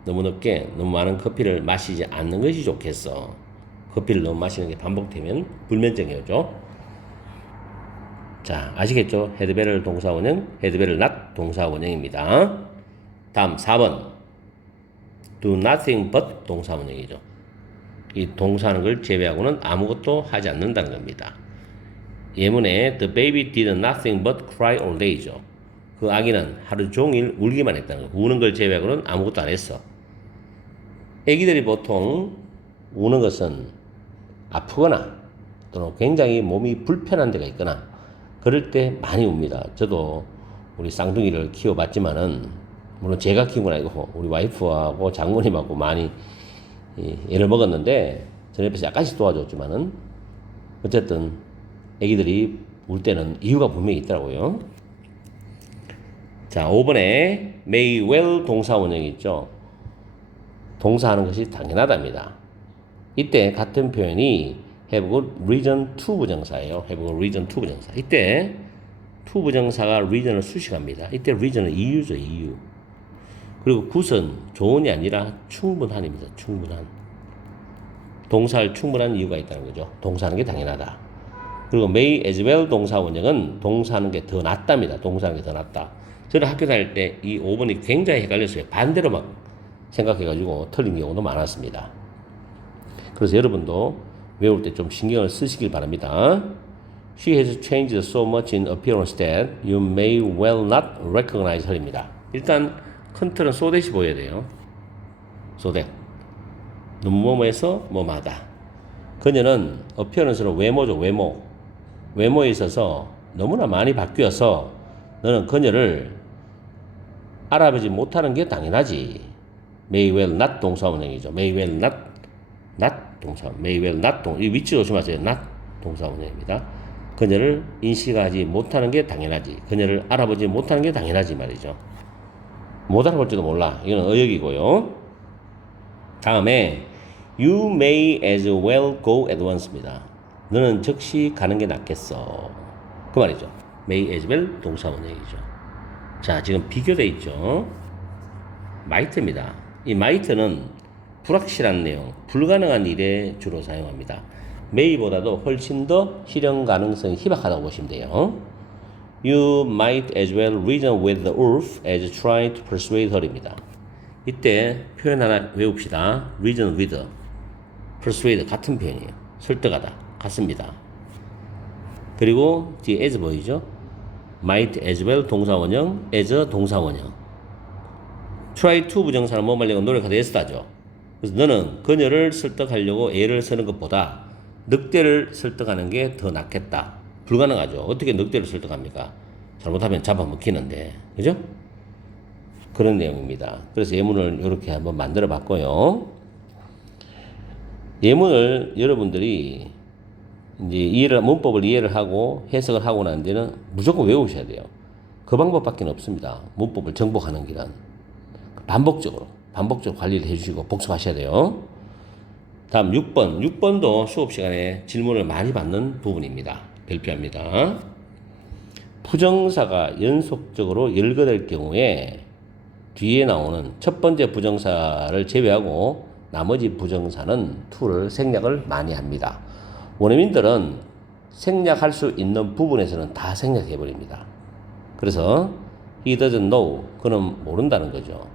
너무 늦게 너무 많은 커피를 마시지 않는 것이 좋겠어. 커피를 너무 마시는 게 반복되면 불면증이 오죠. 자, 아시겠죠? had better 동사원형, had better not 동사원형입니다. 다음 4번. do nothing but 동사원형이죠. 이 동사하는 걸 제외하고는 아무것도 하지 않는다는 겁니다. 예문에 the baby did nothing but cry all day죠. 그 아기는 하루 종일 울기만 했다는 거. 우는 걸 제외하고는 아무것도 안 했어. 아기들이 보통 우는 것은 아프거나 또는 굉장히 몸이 불편한 데가 있거나 그럴 때 많이 웁니다. 저도 우리 쌍둥이를 키워봤지만은 물론 제가 키운 건 아니고 우리 와이프하고 장모님하고 많이 애를 먹었는데 저는 옆에서 약간씩 도와줬지만은 어쨌든 아기들이 울 때는 이유가 분명히 있더라고요. 자, 5번에 may well 동사원형이 있죠. 동사하는 것이 당연하답니다. 이때 같은 표현이 have good reason to 부정사예요. have good reason to 부정사. 이때 to 부정사가 reason을 수식합니다. 이때 reason은 이유죠, 이유. 그리고 good은 좋은이 아니라 충분한입니다. 충분한. 동사할 충분한 이유가 있다는 거죠. 동사하는 게 당연하다. 그리고 may as well 동사원형은 동사하는 게 더 낫답니다. 동사하는 게 더 낫다. 저는 학교 다닐 때 이 5번이 굉장히 헷갈렸어요. 반대로 막 생각해가지고 틀린 경우도 많았습니다. 그래서 여러분도 외울 때 좀 신경을 쓰시길 바랍니다. She has changed so much in appearance that you may well not recognize her입니다. 일단 큰 틀은 so that이 보여야 돼요. so that. 뭐뭐에서 뭐마다. 그녀는 appearance는 외모죠. 외모. 외모에 있어서 너무나 많이 바뀌어서 너는 그녀를 알아보지 못하는 게 당연하지. may well not 동사원형이죠. may well not 동사. may well not 이 위치 조심하세요. not 동사원형입니다. 그녀를 인식하지 못하는 게 당연하지. 그녀를 알아보지 못하는 게 당연하지 말이죠. 못 알아볼지도 몰라. 이건 어역이고요. 다음에 you may as well go at once입니다. 너는 즉시 가는 게 낫겠어. 그 말이죠. may as well 동사원형이죠. 자, 지금 비교돼 있죠. might입니다. 이 might는 불확실한 내용, 불가능한 일에 주로 사용합니다. may보다도 훨씬 더 실현 가능성이 희박하다고 보시면 돼요. You might as well reason with the wolf as try to persuade her입니다. 이때 표현 하나 외웁시다. reason with, persuade 같은 표현이에요. 설득하다, 같습니다. 그리고 뒤에 as 보이죠? might as well 동사원형, as 동사원형. try to 부정사는 뭐 말려고 노력하다 했다죠. 그래서 너는 그녀를 설득하려고 애를 쓰는 것보다 늑대를 설득하는 게 더 낫겠다. 불가능하죠. 어떻게 늑대를 설득합니까? 잘못하면 잡아먹히는데. 그죠? 그런 내용입니다. 그래서 예문을 이렇게 한번 만들어 봤고요. 예문을 여러분들이 이제 문법을 이해를 하고 해석을 하고 난 뒤는 무조건 외우셔야 돼요. 그 방법밖에 없습니다. 문법을 정복하는 길은. 반복적으로 관리를 해주시고 복습하셔야 돼요. 다음 6번. 6번도 수업 시간에 질문을 많이 받는 부분입니다. 별표합니다. 부정사가 연속적으로 열거될 경우에 뒤에 나오는 첫 번째 부정사를 제외하고 나머지 부정사는 to를 생략을 많이 합니다. 원어민들은 생략할 수 있는 부분에서는 다 생략해버립니다. 그래서 he doesn't know, 그는 모른다는 거죠.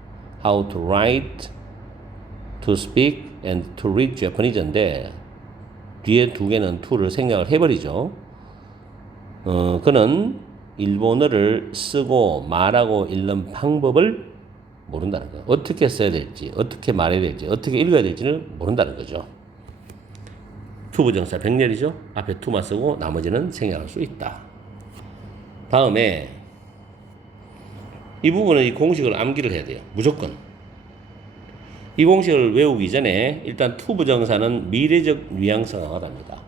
how to write, to speak, and to read Japanese인데 뒤에 두 개는 to를 생략을 해버리죠. 그는 일본어를 쓰고 말하고 읽는 방법을 모른다는 거예요. 어떻게 써야 될지, 어떻게 말해야 될지, 어떻게 읽어야 될지를 모른다는 거죠. to 부정사 병렬이죠. 앞에 to만 쓰고 나머지는 생략할 수 있다. 다음에 이 부분은 이 공식을 암기를 해야 돼요. 무조건. 이 공식을 외우기 전에 일단 to 부정사는 미래적 뉘앙스가 강하답니다.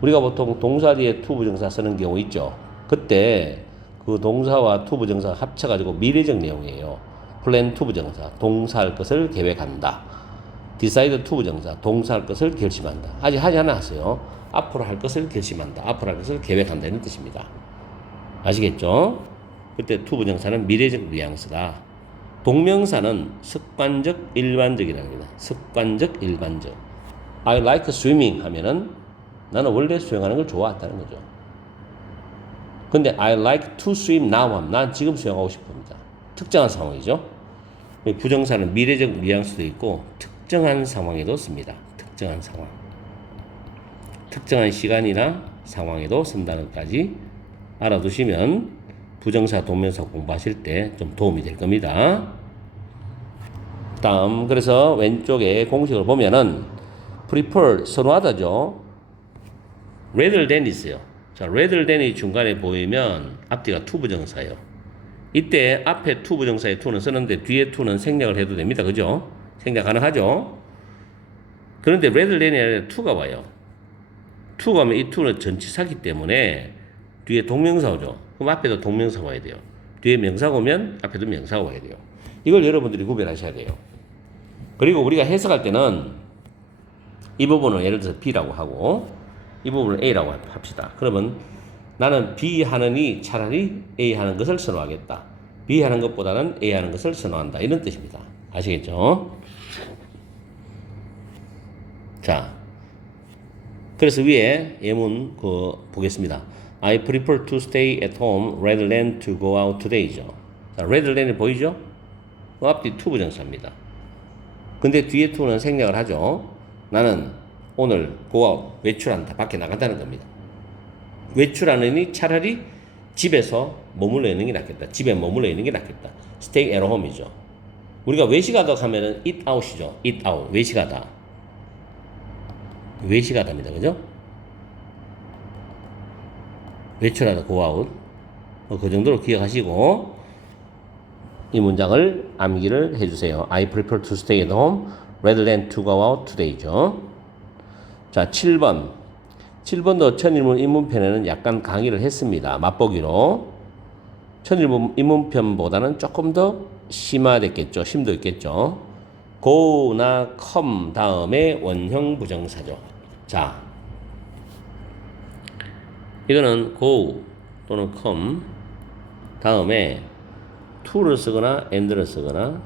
우리가 보통 동사 뒤에 to 부정사 쓰는 경우 있죠. 그때 그 동사와 to 부정사가 합쳐가지고 미래적 내용이에요. plan to 부정사, 동사할 것을 계획한다. decide to 부정사, 동사할 것을 결심한다. 아직 하지 않았어요. 앞으로 할 것을 결심한다. 앞으로 할 것을 계획한다. 이런 뜻입니다. 아시겠죠? 그때 to 부정사는 미래적 뉘앙스다. 동명사는 습관적, 일반적이라는 겁니다. 습관적, 일반적. I like swimming 하면은 나는 원래 수영하는 걸 좋아한다는 거죠. 근데 I like to swim now 하면 난 지금 수영하고 싶습니다. 특정한 상황이죠. 부정사는 미래적 뉘앙스도 있고 특정한 상황에도 씁니다. 특정한 상황. 특정한 시간이나 상황에도 쓴다는 것까지 알아두시면 부정사, 동명사 공부하실 때 좀 도움이 될 겁니다. 다음, 그래서 왼쪽에 공식을 보면은 prefer, 선호하다죠. rather than 있어요. 자, rather than이 중간에 보이면 앞뒤가 to 부정사예요. 이때 앞에 to 부정사에 to는 쓰는데 뒤에 to는 생략을 해도 됩니다. 그죠? 생략 가능하죠? 그런데 rather than이 아니라 to가 와요. to가 오면 이 to는 전치사기 때문에 뒤에 동명사 오죠. 그럼 앞에도 동명사가 와야 돼요. 뒤에 명사가 오면 앞에도 명사가 와야 돼요. 이걸 여러분들이 구별하셔야 돼요. 그리고 우리가 해석할 때는 이 부분을 예를 들어서 B라고 하고 이 부분을 A라고 합시다. 그러면 나는 B 하느니 차라리 A 하는 것을 선호하겠다. B 하는 것보다는 A 하는 것을 선호한다. 이런 뜻입니다. 아시겠죠? 자, 그래서 위에 예문 보겠습니다. I prefer to stay at home rather than to go out today죠. 자, rather than이 보이죠? 앞뒤 to 부정사입니다. 근데 뒤에 to는 생략을 하죠. 나는 오늘 go out, 외출한다, 밖에 나간다는 겁니다. 외출하느니 차라리 집에서 머물러 있는 게 낫겠다. 집에 머물러 있는 게 낫겠다. stay at home이죠. 우리가 외식하다 하면은 eat out이죠. eat out, 외식하다. 외식하다입니다. 그죠? 외출하다, go out. 그 정도로 기억하시고 이 문장을 암기를 해주세요. I prefer to stay at home rather than to go out today죠. 자, 7번. 7번도 천일문 입문편에는 약간 강의를 했습니다. 맛보기로. 천일문 입문편보다는 조금 더 심화됐겠죠. 심도 있겠죠. go나 come 다음에 원형 부정사죠. 자, 이거는 go 또는 come 다음에 to를 쓰거나 and를 쓰거나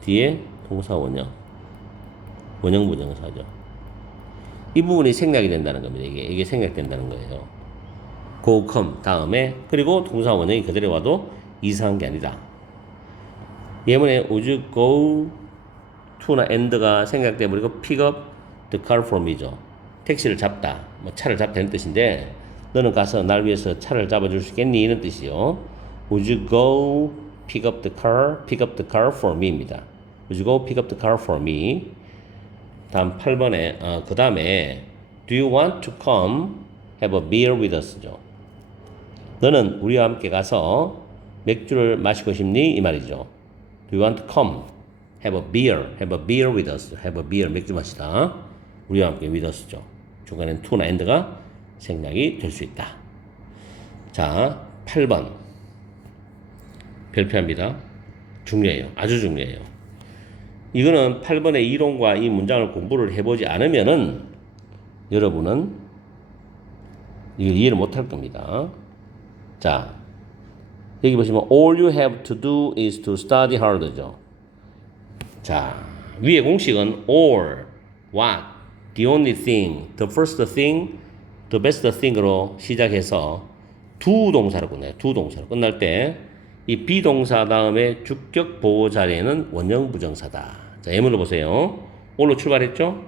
뒤에 동사 원형. 원형 부정사죠. 이 부분이 생략이 된다는 겁니다. 이게 생략된다는 거예요. go, come 다음에 그리고 동사 원형이 그대로 와도 이상한 게 아니다. 예문에 would you go to나 and가 생략돼 버리고 pick up the car for me죠. 택시를 잡다, 뭐 차를 잡다는 뜻인데 너는 가서 날 위해서 차를 잡아줄 수 있겠니? 이런 뜻이요. Would you go pick up the car for me입니다. Would you go pick up the car for me? 다음 8번에 그 다음에 Do you want to come have a beer with us죠. 너는 우리와 함께 가서 맥주를 마시고 싶니? 이 말이죠. Do you want to come have a beer with us? have a beer 맥주 마시다. 우리와 함께 with us죠. 중간엔 to나 and가 생략이 될 수 있다. 자, 8번 별표합니다. 중요해요. 아주 중요해요. 이거는 8번의 이론과 이 문장을 공부를 해보지 않으면은 여러분은 이걸 이해를 못할 겁니다. 자, 여기 보시면 all you have to do is to study hard죠. 자, 위에 공식은 all, what, the only thing, the first thing, the best thing으로 시작해서 두 동사로 끝나요. 두 동사로 끝날 때 이 비동사 다음에 주격 보호 자리에는 원형 부정사다. 자, 예문을 보세요. all로 출발했죠?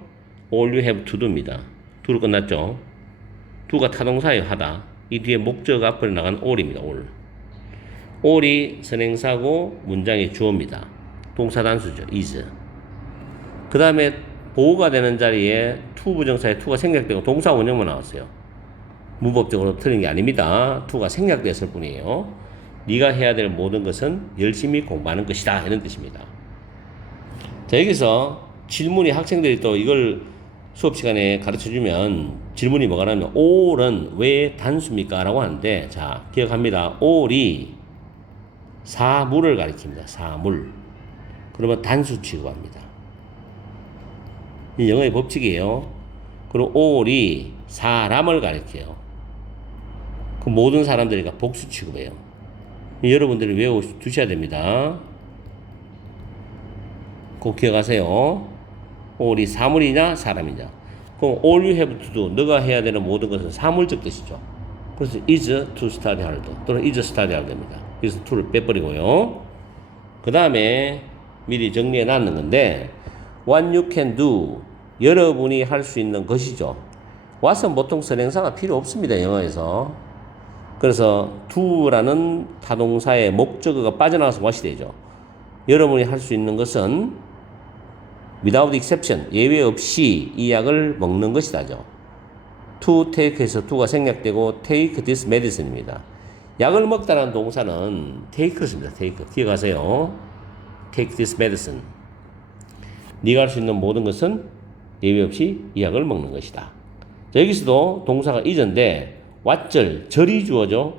all you have to do입니다. do로 끝났죠? do가 타동사예요. 하다. 이 뒤에 목적 앞으로 나간 all입니다. all. all이 선행사고 문장의 주어입니다. 동사 단수죠. is. 그 다음에 보호가 되는 자리에 to 부정사에 to가 생략되고 동사 원형만 나왔어요. 문법적으로 틀린 게 아닙니다. to가 생략됐을 뿐이에요. 네가 해야 될 모든 것은 열심히 공부하는 것이다. 이런 뜻입니다. 자, 여기서 질문이 학생들이 또 이걸 수업 시간에 가르쳐주면 질문이 뭐가 나면 all은 왜 단수입니까? 라고 하는데 자, 기억합니다. all이 사물을 가리킵니다. 사물. 그러면 단수 취급합니다. 이 영어의 법칙이에요. 그리고 all이 사람을 가리켜요. 그 모든 사람들이니까 복수 취급해요. 여러분들이 외워두셔야 됩니다. 꼭 기억하세요. all이 사물이냐 사람이냐. 그럼 all you have to do, 너가 해야 되는 모든 것은 사물적 뜻이죠. 그래서 is to study hard 또는 is study hard입니다. 그래서 to를 빼버리고요. 그 다음에 미리 정리해 놨는 건데 what you can do, 여러분이 할 수 있는 것이죠. what은 보통 선행사가 필요 없습니다. 영어에서. 그래서 do라는 타동사의 목적어가 빠져나와서 what이 되죠. 여러분이 할 수 있는 것은 without exception, 예외 없이 이 약을 먹는 것이다죠. to take에서 to가 생략되고 take this medicine입니다. 약을 먹다라는 동사는 take를 씁니다. take. 기억하세요. take this medicine. 네가 할 수 있는 모든 것은 예외 없이 이 약을 먹는 것이다. 자, 여기서도 동사가 is인데 왓절, 절이 주어죠.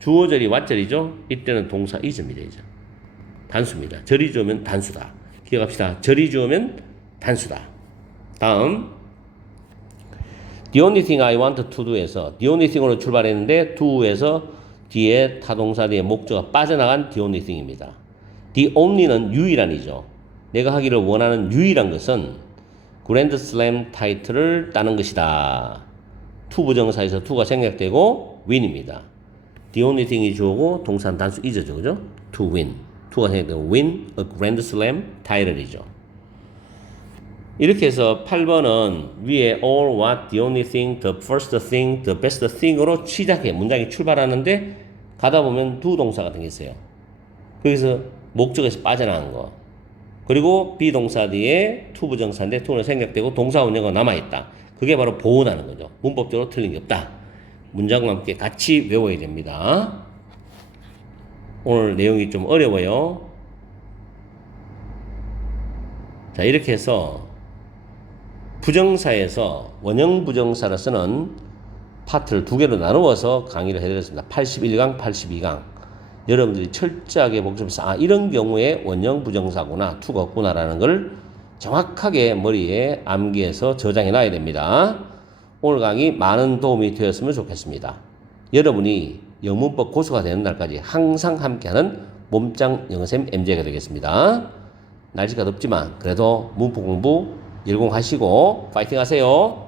주어절이 왓절이죠. 이때는 동사 is입니다. 이제. 단수입니다. 절이 주어면 단수다. 기억합시다. 절이 주어면 단수다. 다음 The only thing I want to do에서 The only thing으로 출발했는데 do에서 뒤에 타동사 뒤에 목적어가 빠져나간 The only thing입니다. The only는 유일한이죠. 내가 하기를 원하는 유일한 것은 그랜드 슬램 타이틀을 따는 것이다. to 부정사에서 to가 생략되고 win입니다. The only thing이 주어고 동사는 단수 is죠. 그죠? to win. to가 생략되고 win a grand slam title이죠. 이렇게 해서 8번은 위에 all, what, the only thing, the first thing, the best thing으로 시작해 문장이 출발하는데 가다 보면 do 동사가 생겼어요. 거기서 목적에서 빠져나간 거. 그리고 비동사 뒤에 to 부정사인데 to는 생략되고 동사 원형어가 남아있다. 그게 바로 보호라는 거죠. 문법적으로 틀린 게 없다. 문장과 함께 같이 외워야 됩니다. 오늘 내용이 좀 어려워요. 자, 이렇게 해서 부정사에서 원형 부정사를 쓰는 파트를 두 개로 나누어서 강의를 해드렸습니다. 81강, 82강. 여러분들이 철저하게 복습해서 이런 경우에 원형 부정사구나, to가 없구나라는 걸 정확하게 머리에 암기해서 저장해 놔야 됩니다. 오늘 강의 많은 도움이 되었으면 좋겠습니다. 여러분이 영문법 고수가 되는 날까지 항상 함께하는 몸짱 영어쌤 MJ가 되겠습니다. 날씨가 덥지만 그래도 문법 공부 열공하시고 파이팅 하세요.